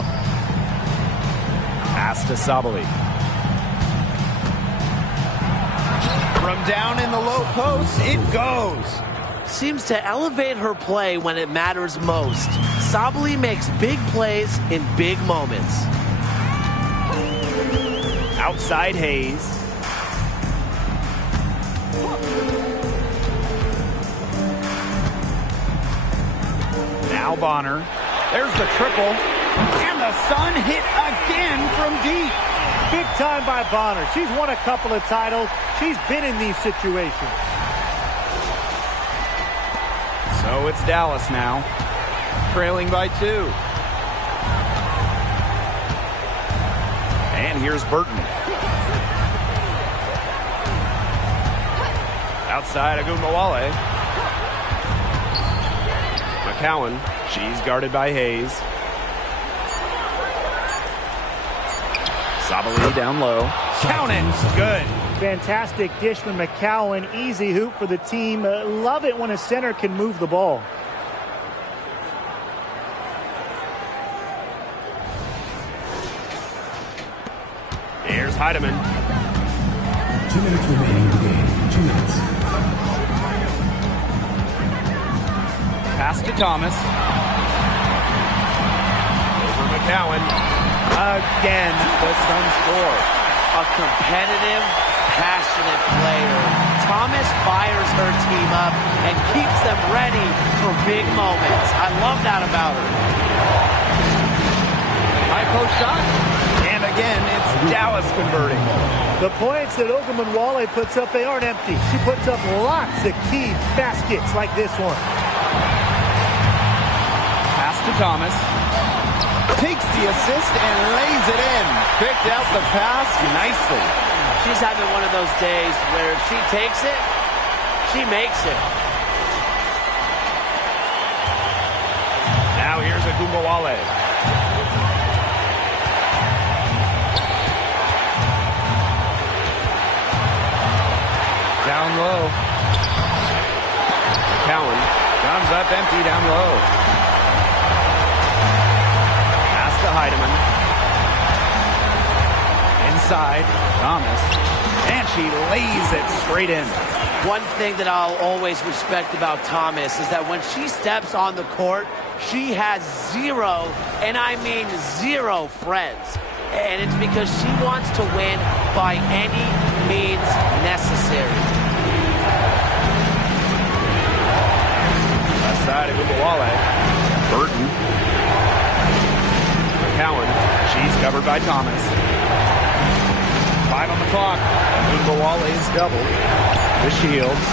Pass to Sabali. From down in the low post, it goes. Seems to elevate her play when it matters most. Sabali makes big plays in big moments. Outside Hayes. Now Bonner. There's the triple. And the Sun hit again from deep. Big time by Bonner. She's won a couple of titles. She's been in these situations. So it's Dallas now. Trailing by 2. And here's Burton. Outside Agumbawale. McCowan. She's guarded by Hayes. Sabali down low. Count it. Good. Fantastic dish from McCowan. Easy hoop for the team. Love it when a center can move the ball. Here's Heidemann. 2 minutes remaining in the game. 2 minutes. Pass to Thomas. Over McCowan. Again, the Sun score. A competitive, passionate player. Thomas fires her team up and keeps them ready for big moments. I love that about her. High post shot. And again, it's Dallas converting. The points that Ogunbowale puts up, they aren't empty. She puts up lots of key baskets like this one. Pass to Thomas. Takes the assist and lays it in. Picked out the pass nicely. She's having one of those days where if she takes it, she makes it. Now here's Ogunbowale. Down low. Cowan comes up empty down low. Pass to Heidemann. Inside, Thomas. And she lays it straight in. One thing that I'll always respect about Thomas is that when she steps on the court, she has zero, and I mean zero, friends. And it's because she wants to win by any means necessary. Left side of Ogunbowale. Burton. Cowan. She's covered by Thomas. 5 on the clock. Ogunbowale is doubled. The Shields.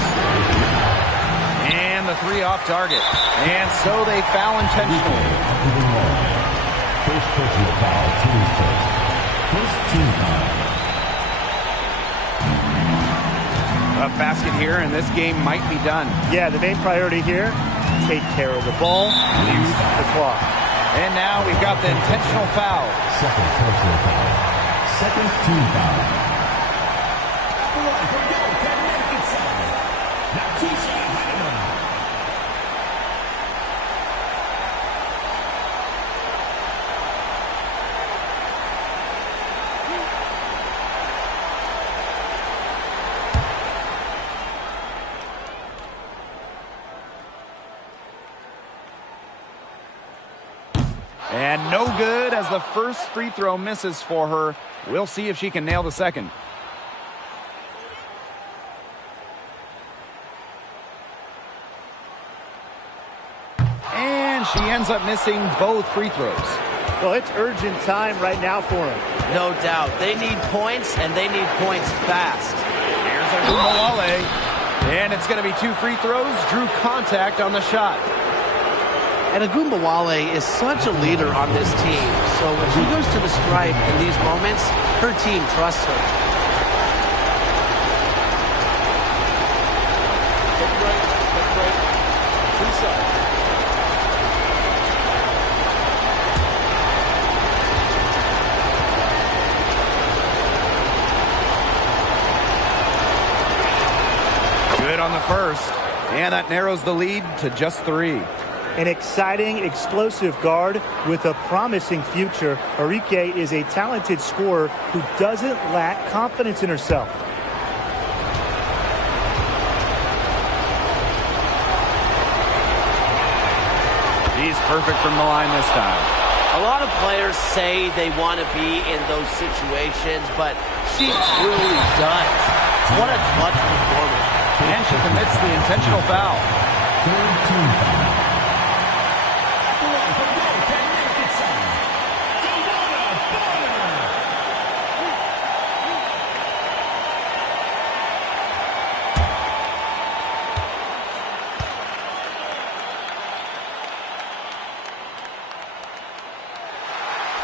And the 3 off target. And so they foul intentionally. First personal foul, team's first. First team foul. A basket here, and this game might be done. Yeah, the main priority here, take care of the ball, use the clock. And now we've got the intentional foul. Second personal foul. Second team foul. From the Connecticut side, Natisha Heidemann. And no good as the first free throw misses for her. We'll see if she can nail the second. And she ends up missing both free throws. Well, it's urgent time right now for them. No doubt. They need points, and they need points fast. Here's Ogunbowale. And it's going to be 2 free throws. Drew contact on the shot. And Ogunbowale is such a leader on this team. So when she goes to the stripe in these moments, her team trusts her. Take a break. Take a break. 2 sides. Good on the first. And that narrows the lead to just 3. An exciting, explosive guard with a promising future. Arike is a talented scorer who doesn't lack confidence in herself. He's perfect from the line this time. A lot of players say they want to be in those situations, but she truly does. What a clutch performance. And she commits the intentional foul. Third team foul.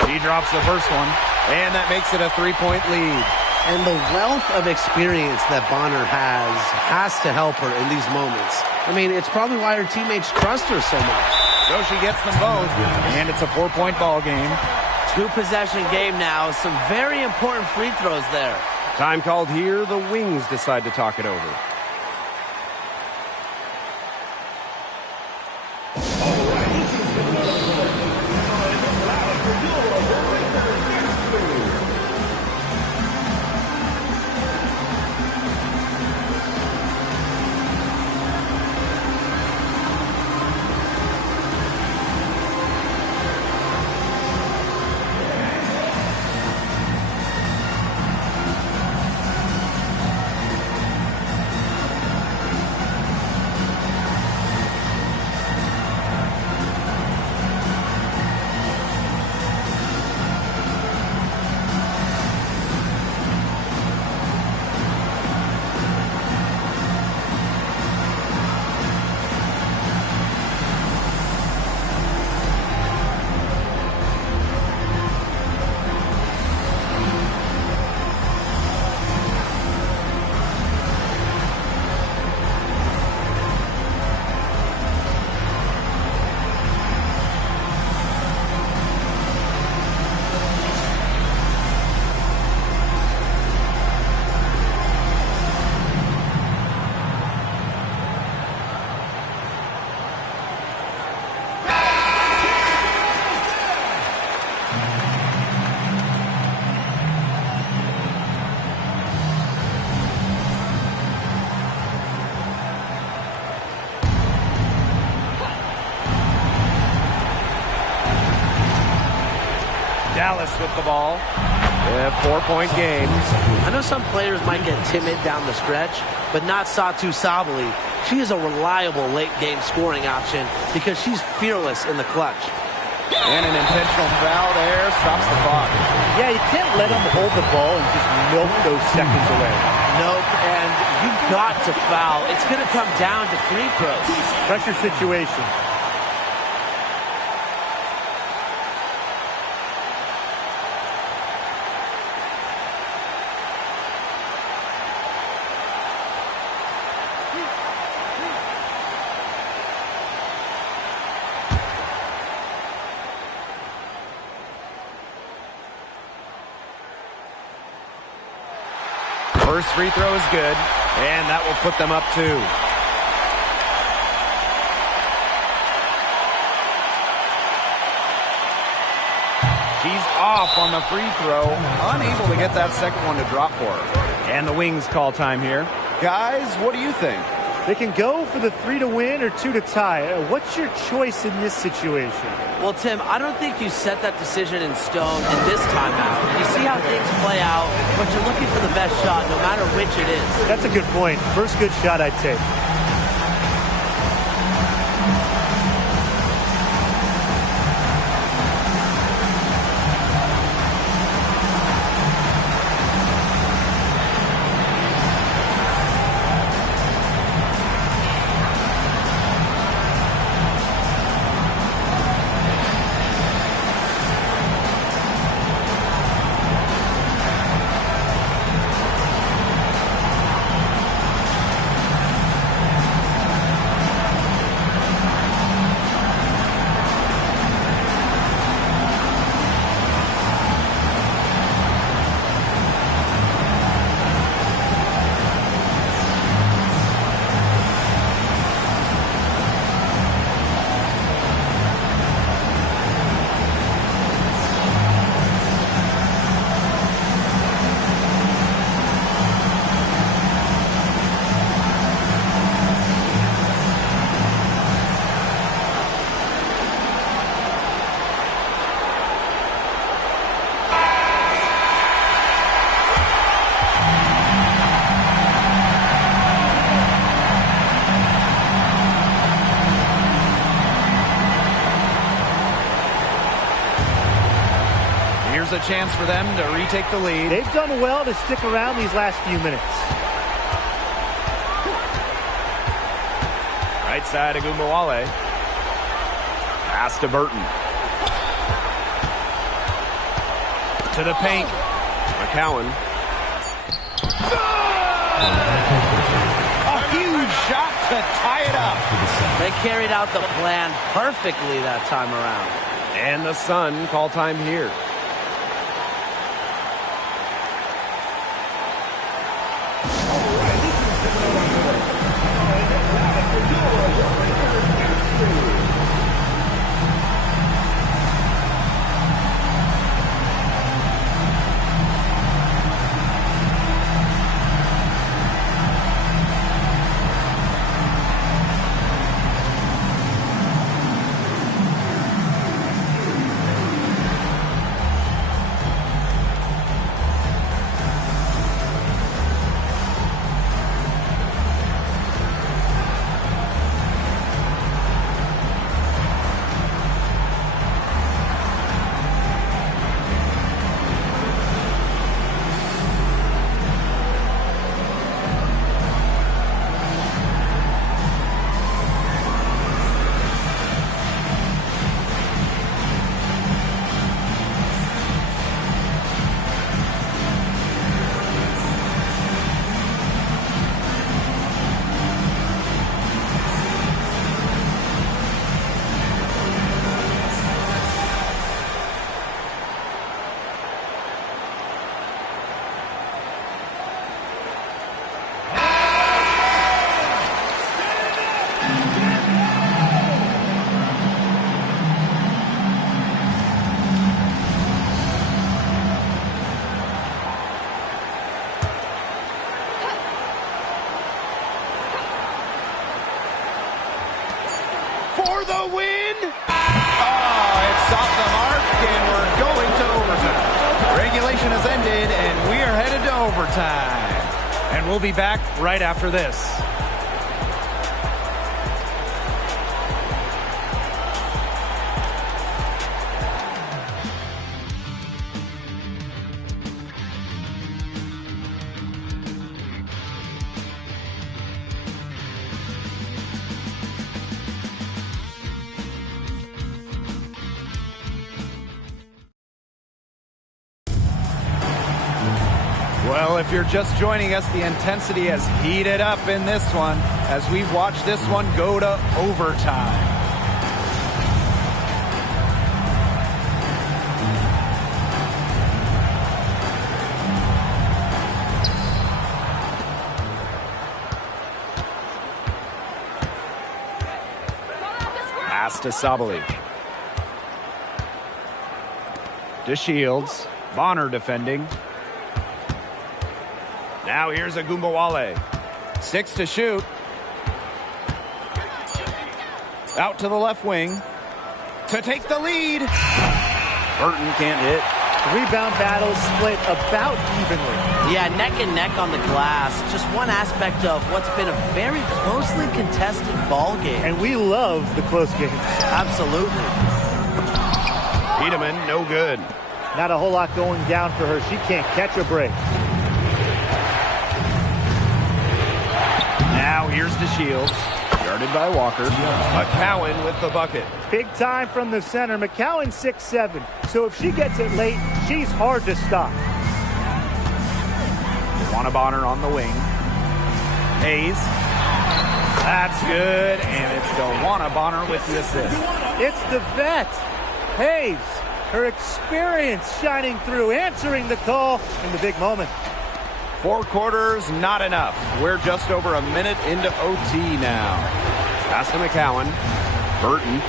He drops the first one, and that makes it a 3-point lead. And the wealth of experience that Bonner has to help her in these moments. I mean, it's probably why her teammates trust her so much. So she gets them both, and it's a 4-point ball game. 2-possession game now. Some very important free throws there. Time called here. The Wings decide to talk it over. Dallas with the ball. Yeah, 4-point game. I know some players might get timid down the stretch, but not Satou Sabally. She is a reliable late-game scoring option because she's fearless in the clutch. And an intentional foul there stops the clock. Yeah, you can't let them hold the ball and just milk those seconds away. Nope, and you've got to foul. It's going to come down to free throws. Pressure situation. First free throw is good, and that will put them up 2. She's off on the free throw, unable to get that second one to drop for her. And the Wings call time here. Guys, what do you think? They can go for the 3 to win or 2 to tie. What's your choice in this situation? Well, Tim, I don't think you set that decision in stone in this timeout. You see how things play out, but you're looking for the best shot no matter which it is. That's a good point. First good shot I'd take. A chance for them to retake the lead. They've done well to stick around these last few minutes. Right side of Gumawale. Pass to Burton. To the paint. McCowan. A huge shot to tie it up. They carried out the plan perfectly that time around. And the Sun call time here. for the win. Oh, it's off the mark, and we're going to overtime. regulation has ended, and we are headed to overtime. And we'll be back right after this. Well, if you're just joining us, the intensity has heated up in this one as we watch this one go to overtime. Pass to Sabali. DeShields. Bonner defending. Now here's Agumbawale. 6 to shoot. Out to the left wing. To take the lead. Burton can't hit. Rebound battle split about evenly. Yeah, neck and neck on the glass. Just one aspect of what's been a very closely contested ball game. And we love the close games. Absolutely. Tiedemann, no good. Not a whole lot going down for her. She can't catch a break. Now here's DeShields, guarded by Walker. McCowan with the bucket. Big time from the center. McCowan 6'7", so if she gets it late, she's hard to stop. Bonner on the wing. Hayes. That's good, and it's Bonner with the assist. It's the vet, Hayes. Her experience shining through, answering the call in the big moment. 4 quarters, not enough. We're just over a minute into OT now. Pass to McCowan. Burton.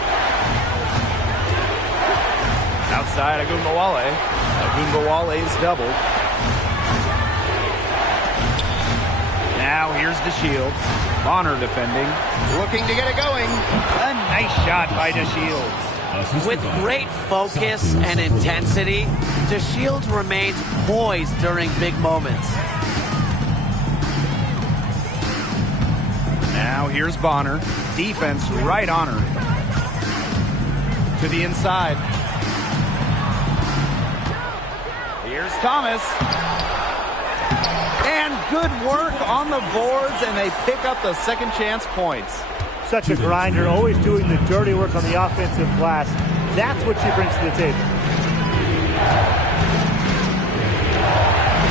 Outside Agumbawale. Agumbawale's doubled. Now here's DeShields. Bonner defending. Looking to get it going. A nice shot by DeShields. With great focus and intensity, DeShields remains poised during big moments. Now here's Bonner. Defense right on her. To the inside. Here's Thomas. And good work on the boards, and they pick up the second chance points. Such a grinder, always doing the dirty work on the offensive glass. That's what she brings to the table.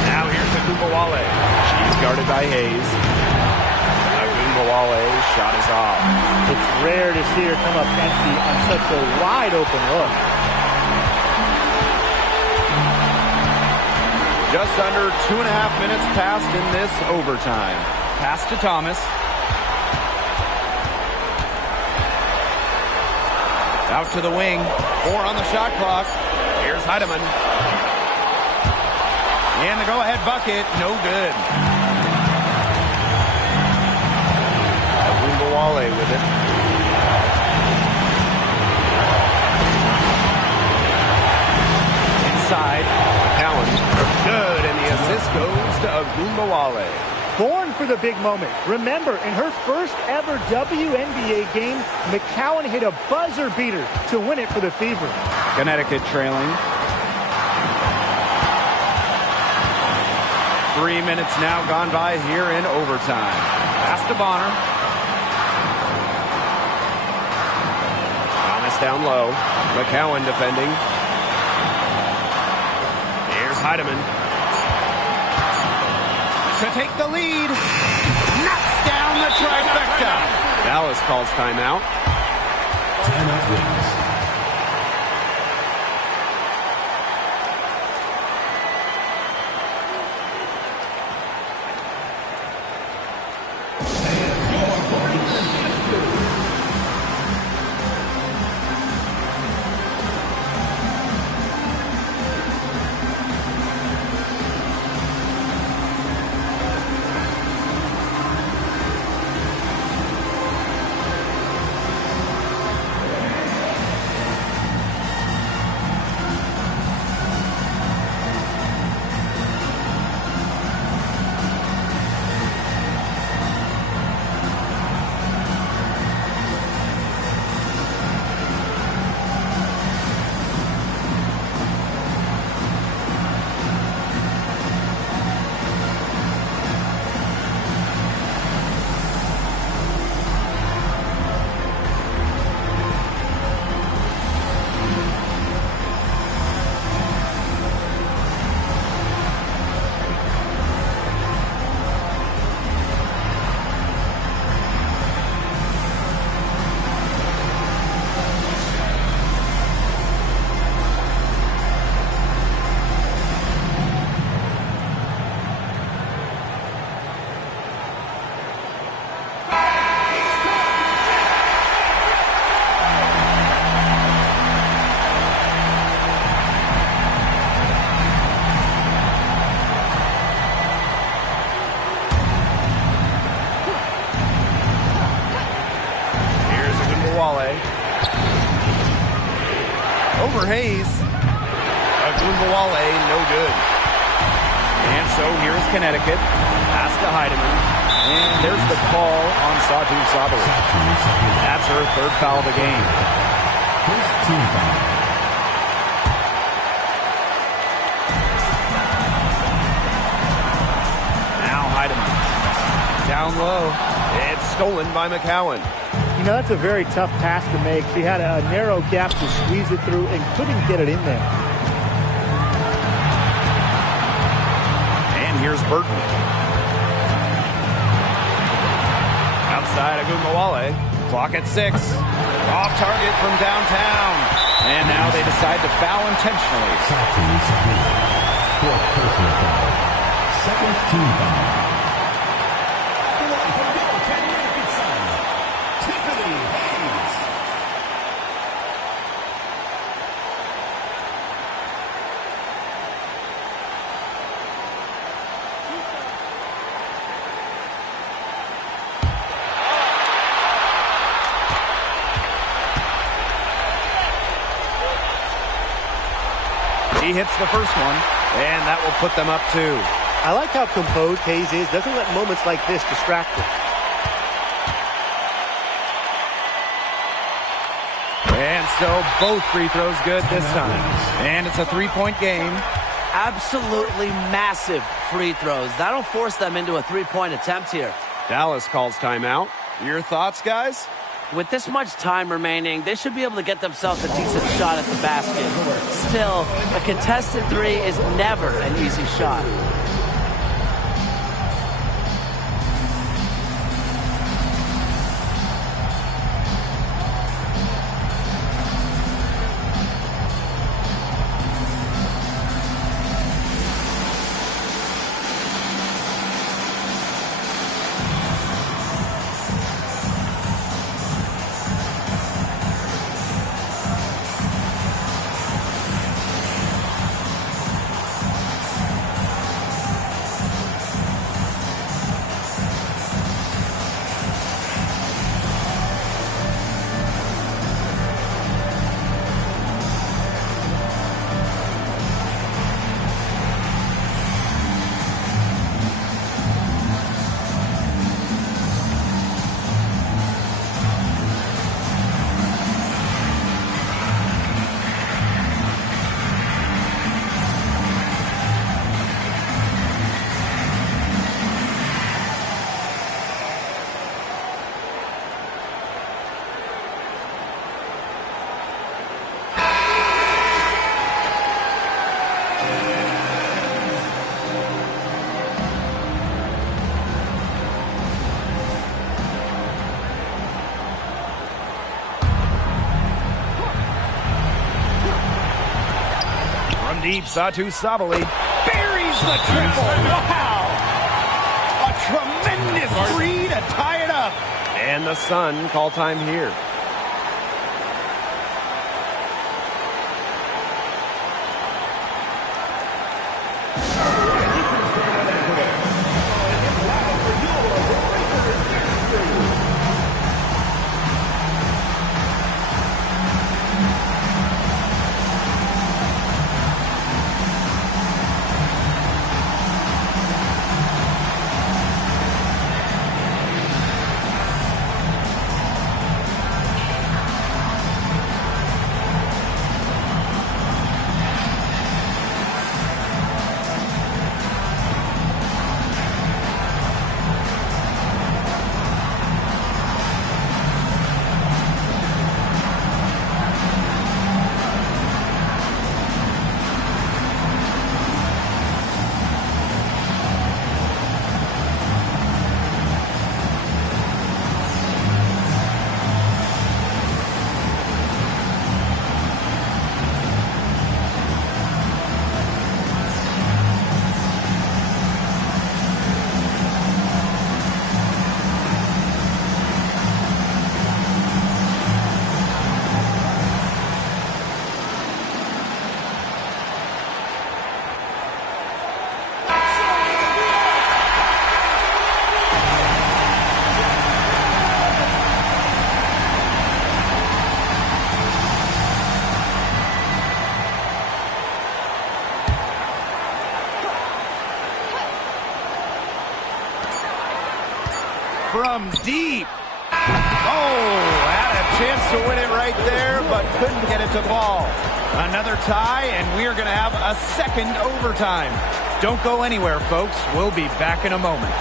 Now here's Agumbawale. She's guarded by Hayes. Agumbawale's shot is off. It's rare to see her come up empty on such a wide open look. Just under 2.5 minutes passed in this overtime. Pass to Thomas. Out to the wing. 4 on the shot clock. Here's Heidemann. And the go-ahead bucket, no good. Agumbawale with it. Inside. McCowan. Good, and the assist goes to Agumbawale. Born for the big moment. Remember, in her first ever WNBA game, McCowan hit a buzzer beater to win it for the Fever. Connecticut trailing. 3 minutes now gone by here in overtime. Pass to Bonner. Thomas down low. McCowan defending. Here's Heidemann. To take the lead. Knocks down the trifecta. Dallas calls timeout. Timeout wins. Agumbawale. Over Hayes. Agumbawale, no good. And so here's Connecticut. Pass to Heidemann. And there's the call on Satu Sabali. That's her third foul of the game. First team foul. Now Heidemann. Down low. It's stolen by McCowan. You know, that's a very tough pass to make. She had a narrow gap to squeeze it through and couldn't get it in there. And here's Burton. Outside Agumbawale. Clock at 6. Off target from downtown. And now they decide to foul intentionally. Fourth personal foul. Second team foul. He hits the first one, and that will put them up 2. I like how composed Hayes is. Doesn't let moments like this distract him. And so both free throws good this time. And it's a 3-point game. Absolutely massive free throws. That'll force them into a 3-point attempt here. Dallas calls timeout. Your thoughts, guys? With this much time remaining, they should be able to get themselves a decent shot at the basket. Still, a contested 3 is never an easy shot. Deep, Satu Sabali buries the triple. Wow! A tremendous three to tie it up. And the Sun call time here. from deep. Oh, had a chance to win it right there, but couldn't get it to fall. Another tie, and we are going to have a second overtime. Don't go anywhere, folks. We'll be back in a moment.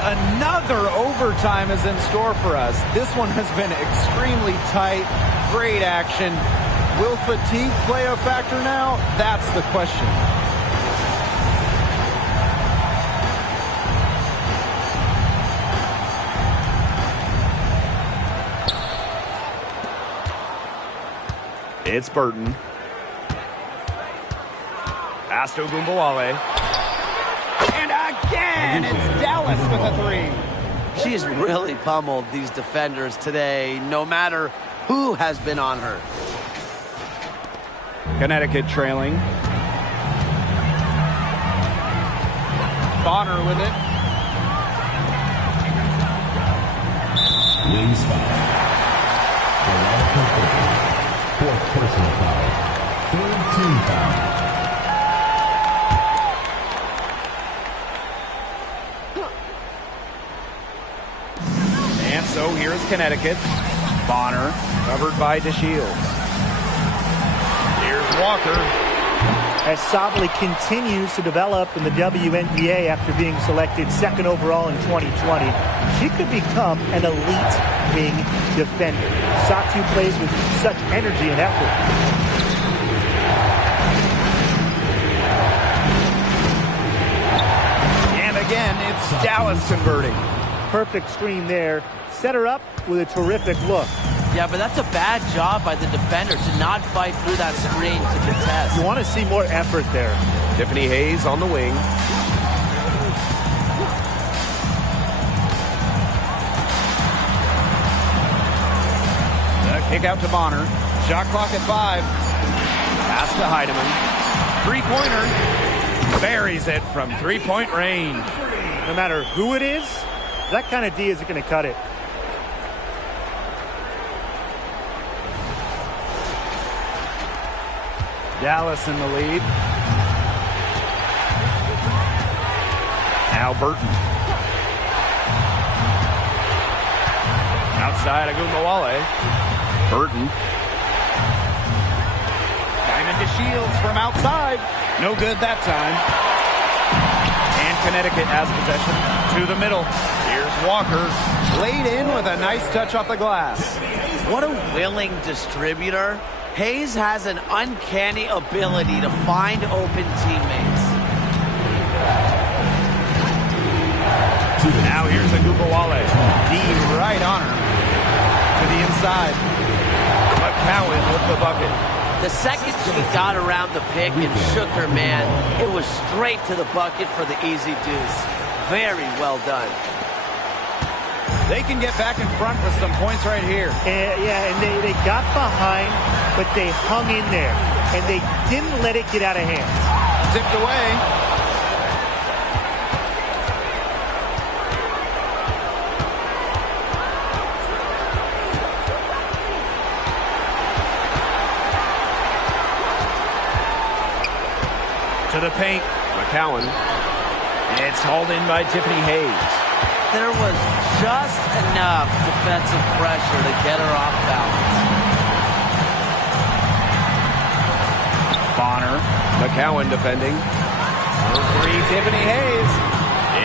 Another overtime is in store for us. This one has been extremely tight. Great action. Will fatigue play a factor now? That's the question. It's Burton. Pass to Ogunbowale. And again, it's Dallas with a three. She's really pummeled these defenders today, no matter who has been on her. Connecticut trailing. Bonner with it. Wings foul. Fourth personal foul. Third team foul. And so here's Connecticut. Bonner covered by DeShields. Here's Walker. As Sabally continues to develop in the WNBA after being selected second overall in 2020, she could become an elite wing defender. Satu plays with such energy and effort. And again, it's Dallas converting. Perfect screen there. Set her up with a terrific look. Yeah, but that's a bad job by the defender to not fight through that screen to contest. You want to see more effort there. Tiffany Hayes on the wing. The kick out to Bonner. Shot clock at 5. Pass to Heidemann. Three-pointer. Buries it from three-point range. No matter who it is, that kind of D isn't going to cut it. Dallas in the lead. Now Burton. Outside Ogunbowale. Burton. Diamond DeShields from outside. No good that time. And Connecticut has possession to the middle. Here's Walker. Laid in with a nice touch off the glass. What a willing distributor. Hayes has an uncanny ability to find open teammates. Now here's Ogunbowale. D right on her. To the inside. McCowan with the bucket. The second she got around the pick and shook her man, it was straight to the bucket for the easy deuce. Very well done. They can get back in front with some points right here. And they got behind, but they hung in there. And they didn't let it get out of hand. Tipped away. To the paint. McCowan. It's hauled in by Tiffany Hayes. there was just enough defensive pressure to get her off balance. Bonner. McCowan defending. For three, Tiffany Hayes.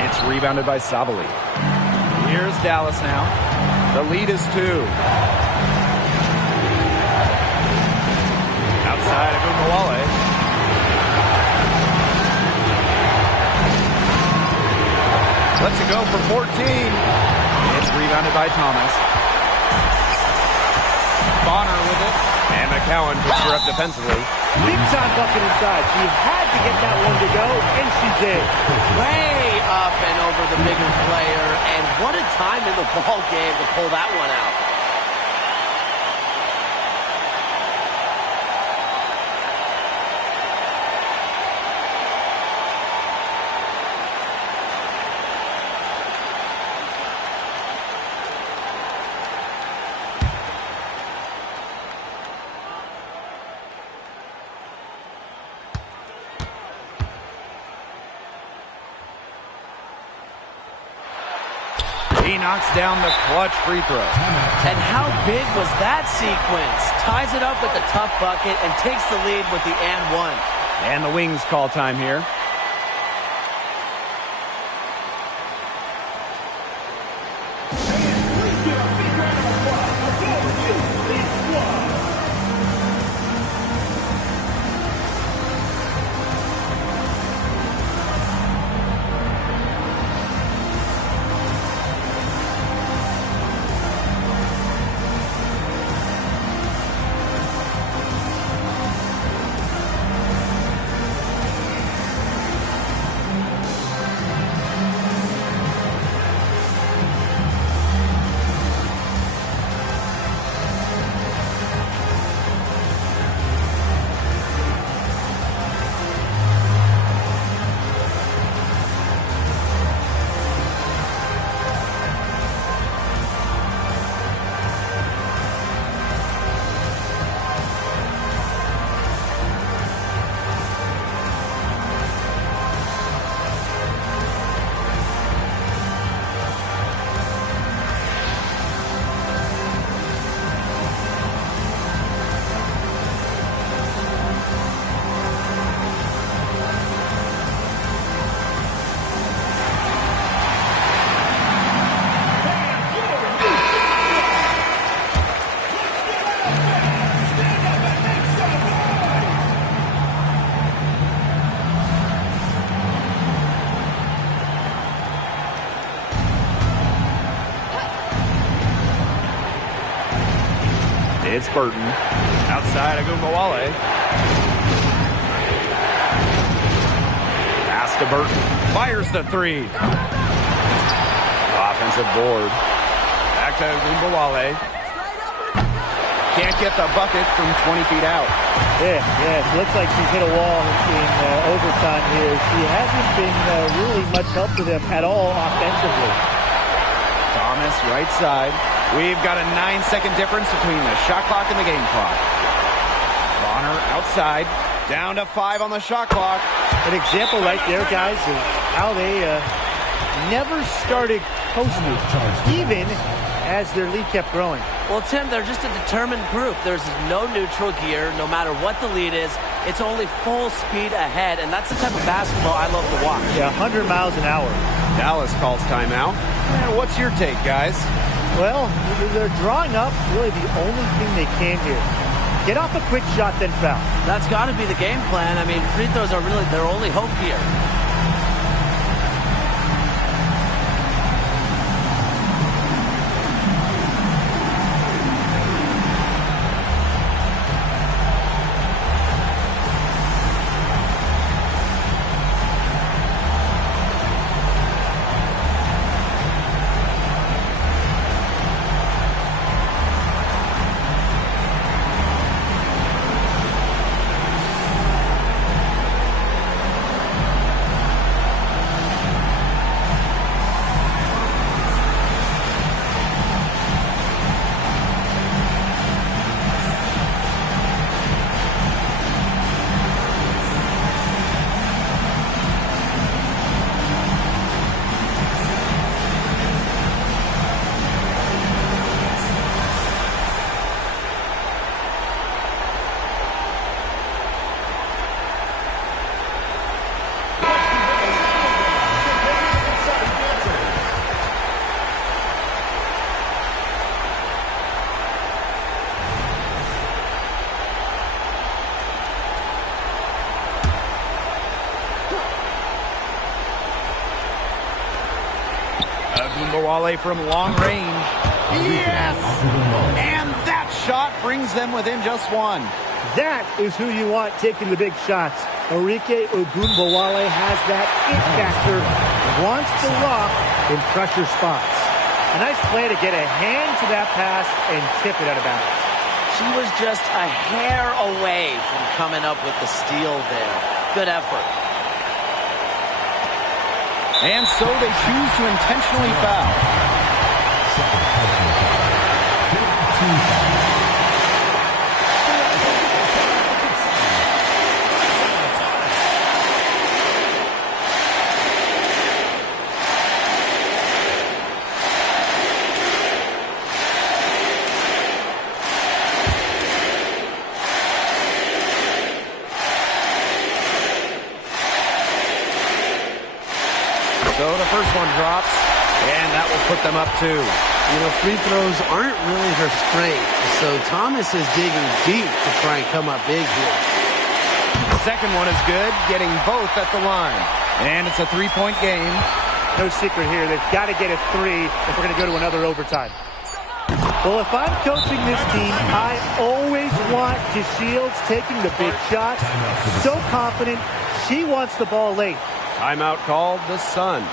It's rebounded by Sabali. Here's Dallas now. The lead is 2. Outside of Umawale. Lets it go for 14. It's rebounded by Thomas. Bonner with it. And McCowan puts her up defensively. Big time bucket inside. She had to get that one to go, and she did. Way up and over the bigger player, and what a time in the ball game to pull that one out. He knocks down the clutch free throw. And how big was that sequence? Ties it up with the tough bucket and takes the lead with the and one. And the Wings call time here. It's Burton. Outside of Gumbawale. Pass to Burton. Fires the three. Offensive board. Back to Gumbawale. Can't get the bucket from 20 feet out. Yeah, it looks like she's hit a wall in overtime here. She hasn't been really much help to them at all offensively. Thomas, right side. We've got a 9-second difference between the shot clock and the game clock. Bonner outside. Down to 5 on the shot clock. An example right there, guys, of how they never started coasting, even as their lead kept growing. Well, Tim, they're just a determined group. There's no neutral gear. No matter what the lead is, it's only full speed ahead, and that's the type of basketball I love to watch. Yeah, 100 miles an hour. Dallas calls timeout. What's your take, guys? Well, they're drawing up really the only thing they can here. Get off a quick shot, then foul. That's got to be the game plan. I mean, free throws are really their only hope here. Ogunbowale from long range. Yes! And that shot brings them within just one. That is who you want taking the big shots. Enrique Ogunbowale has that it factor, wants the rock in pressure spots. A nice play to get a hand to that pass and tip it out of bounds. She was just a hair away from coming up with the steal there. Good effort. And so they choose to intentionally foul. Second personal foul. 15 foul. So the first one drops, and that will put them up 2. You know, free throws aren't really her strength, so Thomas is digging deep to try and come up big here. The second one is good, getting both at the line. And it's a 3-point game. No secret here. They've got to get a 3 if we're going to go to another overtime. Well, if I'm coaching this team, I always want DeShields taking the big shots. So confident. She wants the ball late. Timeout called the Sun.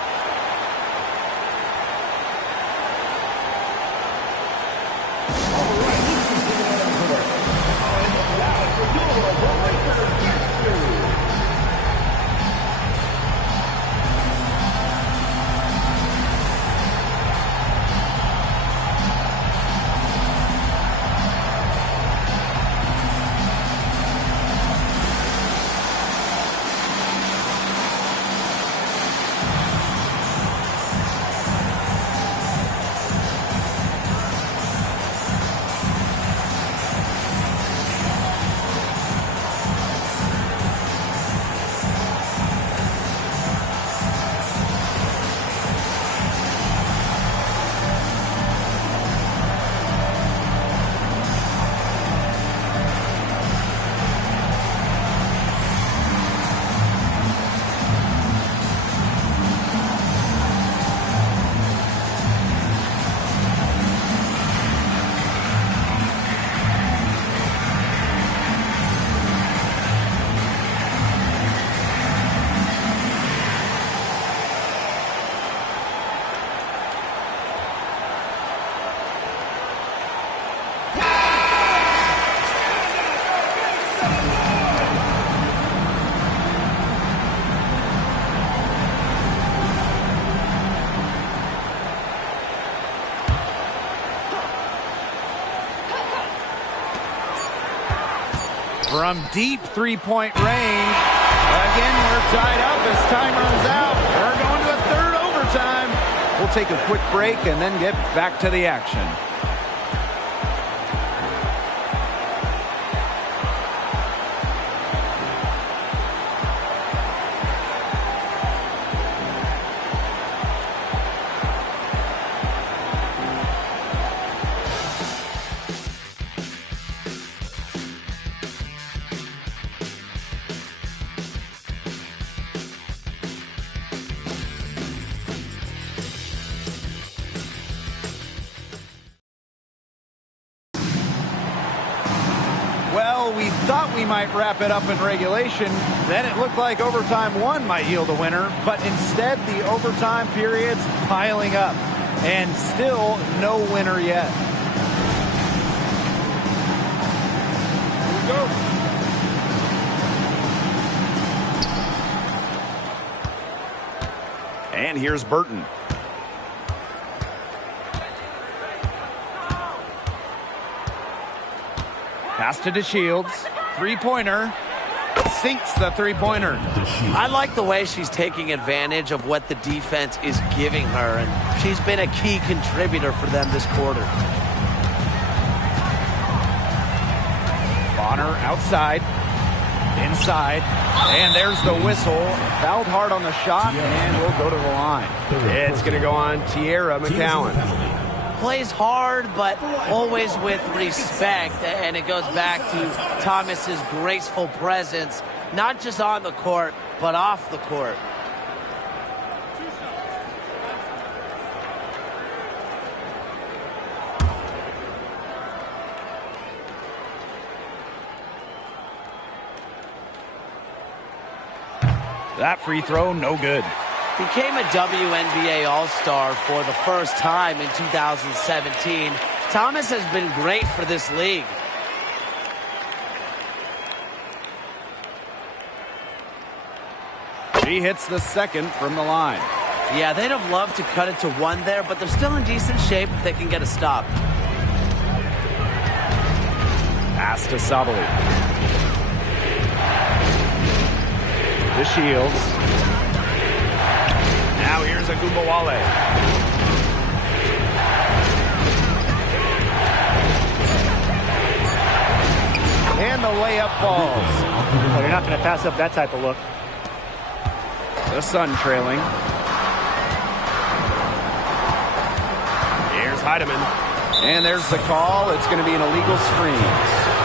From deep three-point range. Again, we're tied up as time runs out. We're going to a third overtime. We'll take a quick break and then get back to the action. We thought we might wrap it up in regulation. Then it looked like overtime 1 might yield a winner, but instead the overtime period's piling up, and still no winner yet. Here we go. And here's Burton. Pass to DeShields. Three-pointer. Sinks the three-pointer. I like the way she's taking advantage of what the defense is giving her, and she's been a key contributor for them this quarter. Bonner outside. Inside. And there's the whistle. Fouled hard on the shot, and we'll go to the line. It's going to go on Tierra McCowan. Plays hard, but always with respect, and it goes back to Thomas's graceful presence, not just on the court, but off the court. That free throw, no good. Became a WNBA All-Star for the first time in 2017. Thomas has been great for this league. She hits the second from the line. Yeah, they'd have loved to cut it to one there, but they're still in decent shape if they can get a stop. Pass to Sabali. The Shields. Now here's a Gumbawale. And the layup falls. Well, you're not going to pass up that type of look. The Sun trailing. Here's Heidemann. And there's the call. It's going to be an illegal screen.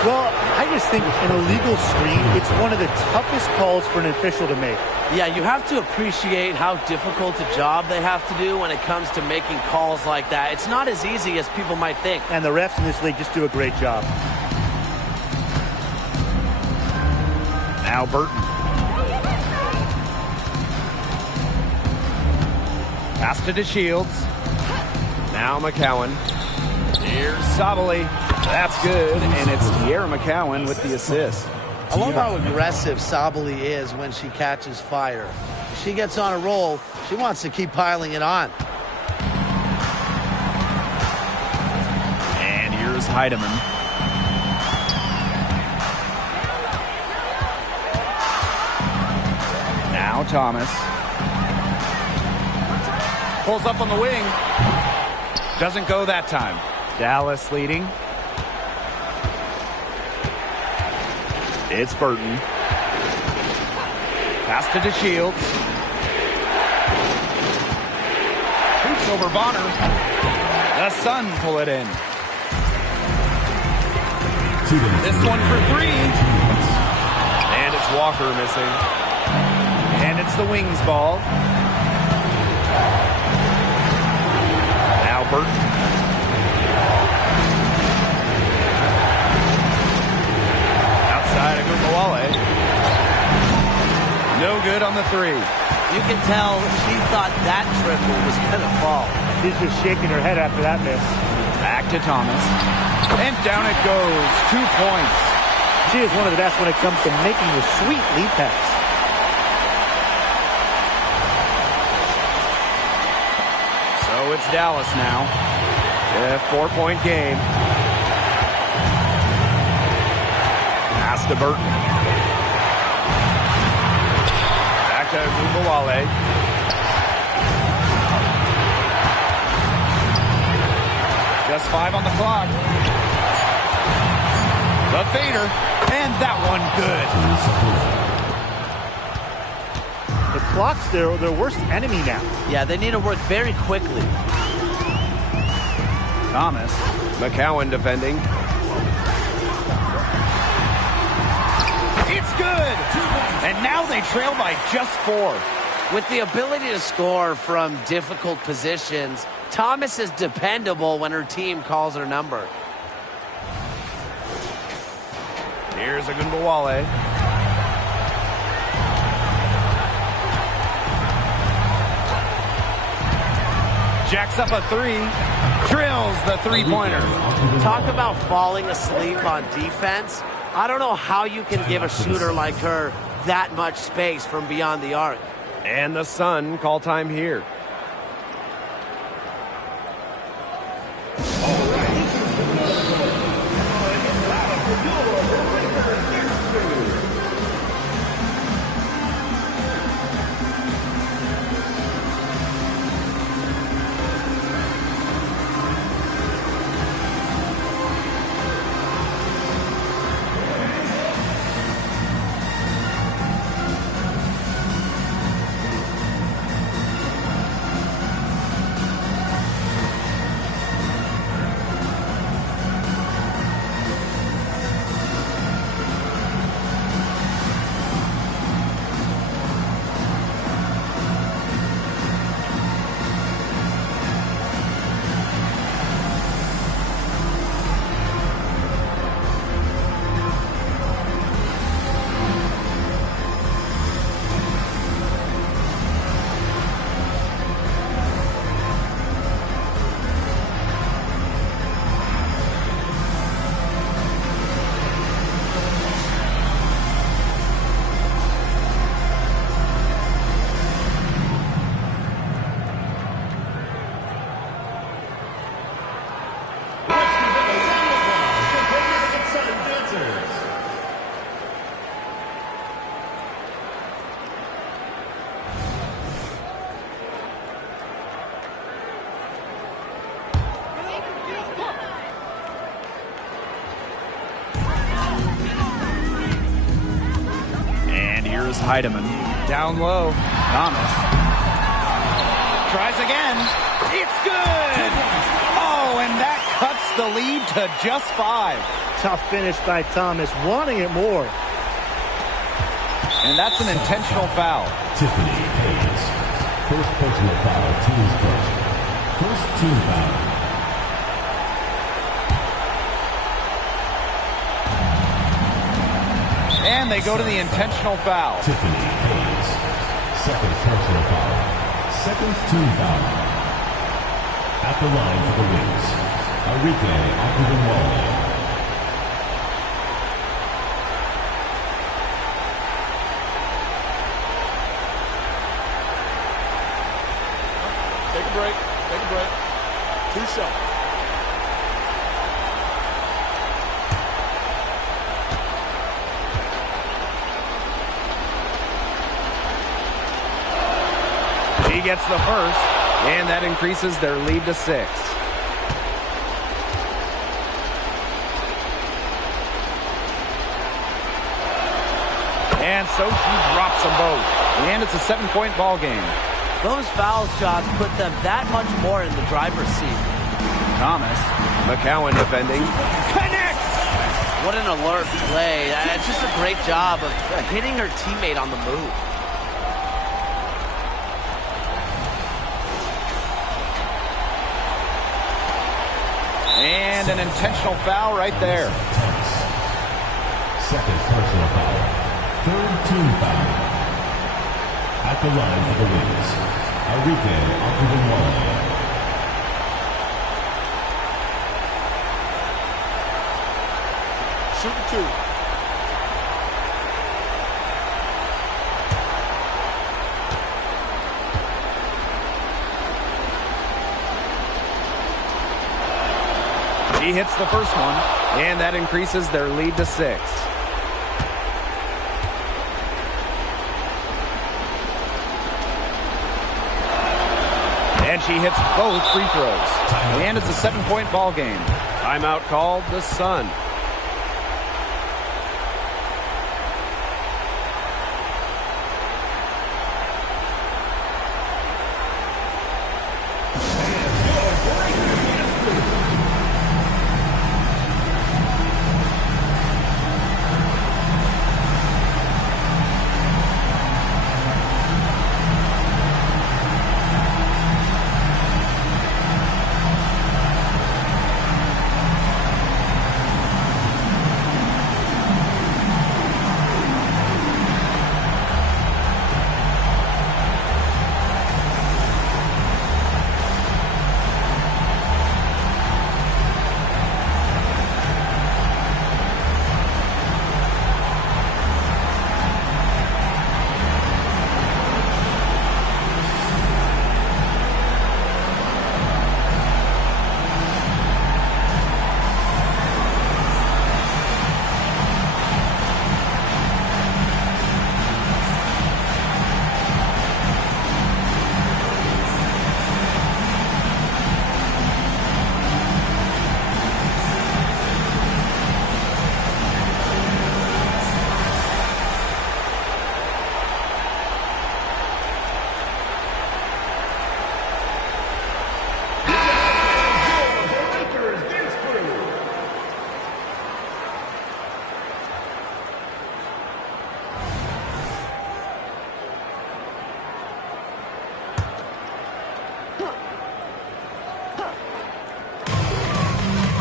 Well, I just think an illegal screen, it's one of the toughest calls for an official to make. Yeah, you have to appreciate how difficult a job they have to do when it comes to making calls like that. It's not as easy as people might think. And the refs in this league just do a great job. Now Burton. Pass to DeShields. Now McCowan. Here's Sabali. That's good, and it's Tierra McCowan with the assist. I love how aggressive Sabali is when she catches fire. If she gets on a roll, she wants to keep piling it on. And here's Heidemann. Now Thomas. Pulls up on the wing. Doesn't go that time. Dallas leading. It's Burton. Pass to DeShields. Shoots over Bonner. The Sun pull it in. This one for three. And it's Walker missing. And it's the Wings ball. Now Burton. Outside of Gumbawale. No good on the three. You can tell she thought that triple was going to fall. She's just shaking her head after that miss. Back to Thomas. And down it goes. 2 points. She is one of the best when it comes to making the sweet lead pass. So it's Dallas now. A 4-point game. Pass to Burton. Back to Gumbawale. Just 5 on the clock. The fader. And that one good. The clock's their worst enemy now. Yeah, they need to work very quickly. Thomas. McCowan defending. It's good. And now they trail by just 4. With the ability to score from difficult positions, Thomas is dependable when her team calls her number. Here's a Gumbawale. Jacks up a 3. Drills the three-pointer. Talk about falling asleep on defense. I don't know how you can give a shooter like her that much space from beyond the arc. And the Sun call time here. is Heidemann. Down low. Thomas. Tries again. It's good! Oh, and that cuts the lead to just 5. Tough finish by Thomas, wanting it more. And that's an intentional foul. Tiffany Hayes. First personal foul, team's first. First team foul. And they go to the intentional foul. Tiffany Hayes. Second personal foul. Second team foul. At the line for the Wings, Enrique Okwubenwale. Take a break. Take a break. 2 shots. He gets the first, and that increases their lead to 6. And so she drops them both. And it's a 7-point ball game. Those foul shots put them that much more in the driver's seat. Thomas. McCowan defending. Connects! What an alert play. It's just a great job of hitting her teammate on the move. And an intentional foul right there. Second personal foul. Third team foul. At the line for the Wings, Enrique Okwubenwale. Shooting 2. He hits the first one, and that increases their lead to 6. And she hits both free throws. And it's a 7-point ball game. Timeout called the Sun.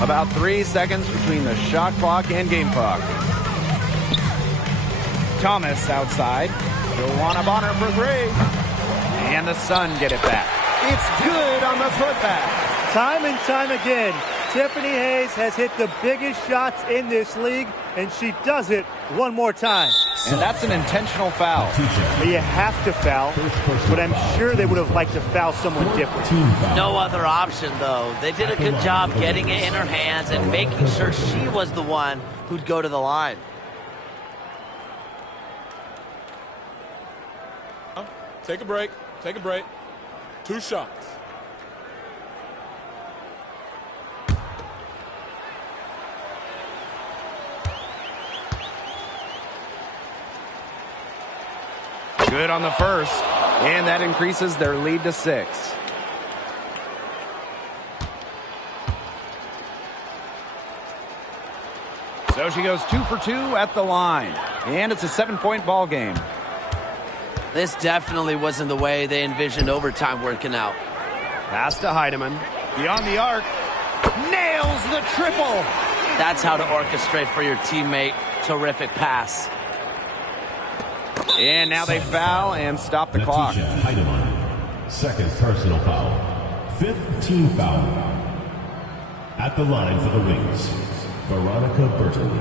About 3 seconds between the shot clock and game clock. Thomas outside. Joanna Bonner for 3. And the Sun get it back. It's good on the putback. Time and time again, Tiffany Hayes has hit the biggest shots in this league, and she does it one more time. And that's an intentional foul. You have to foul, but I'm sure they would have liked to foul someone different. No other option, though. They did a good job getting it in her hands and making sure she was the one who'd go to the line. Take a break. Take a break. 2 shots. Good on the first, and that increases their lead to 6. So she goes 2 for 2 at the line, and it's a 7-point ball game. This definitely wasn't the way they envisioned overtime working out. Pass to Heidemann. Beyond the arc. Nails the triple. That's how to orchestrate for your teammate. Terrific pass. And now they foul and stop the clock. Heidemann, second personal foul. 5th team foul. At the line for the Wings, Veronica Burton.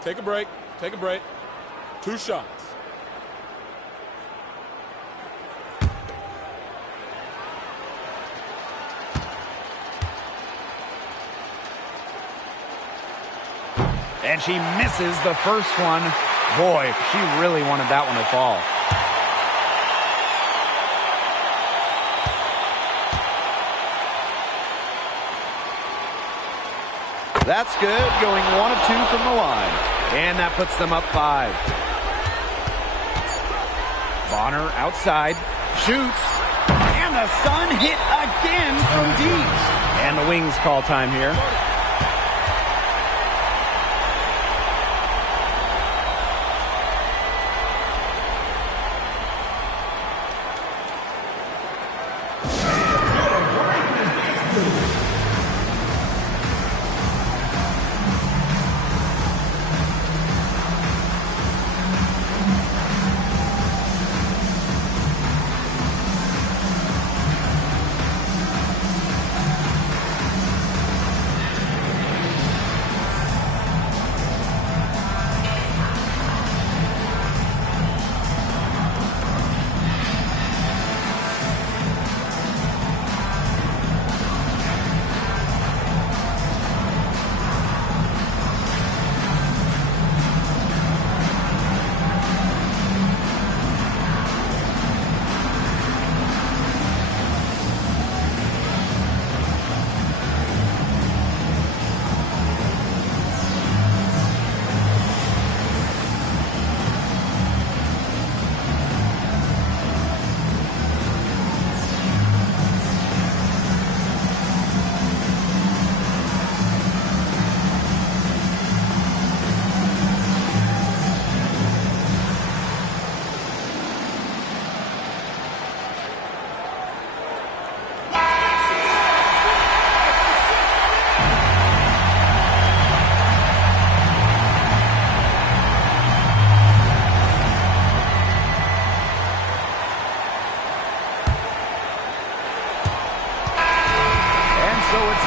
Take a break. Take a break. 2 shots. And she misses the first one. Boy, she really wanted that one to fall. That's good, going 1 of 2 from the line. And that puts them up 5. Bonner outside, shoots, and the Sun hit again from deep. And the Wings call time here.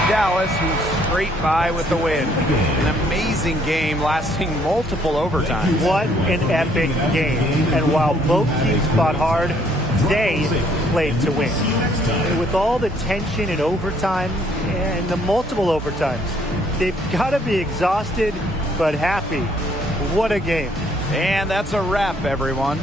Dallas, who's straight by with the win. An amazing game lasting multiple overtimes. What an epic game. And while both teams fought hard, they played to win. And with all the tension in overtime and the multiple overtimes, they've got to be exhausted but happy. What a game. And that's a wrap, everyone.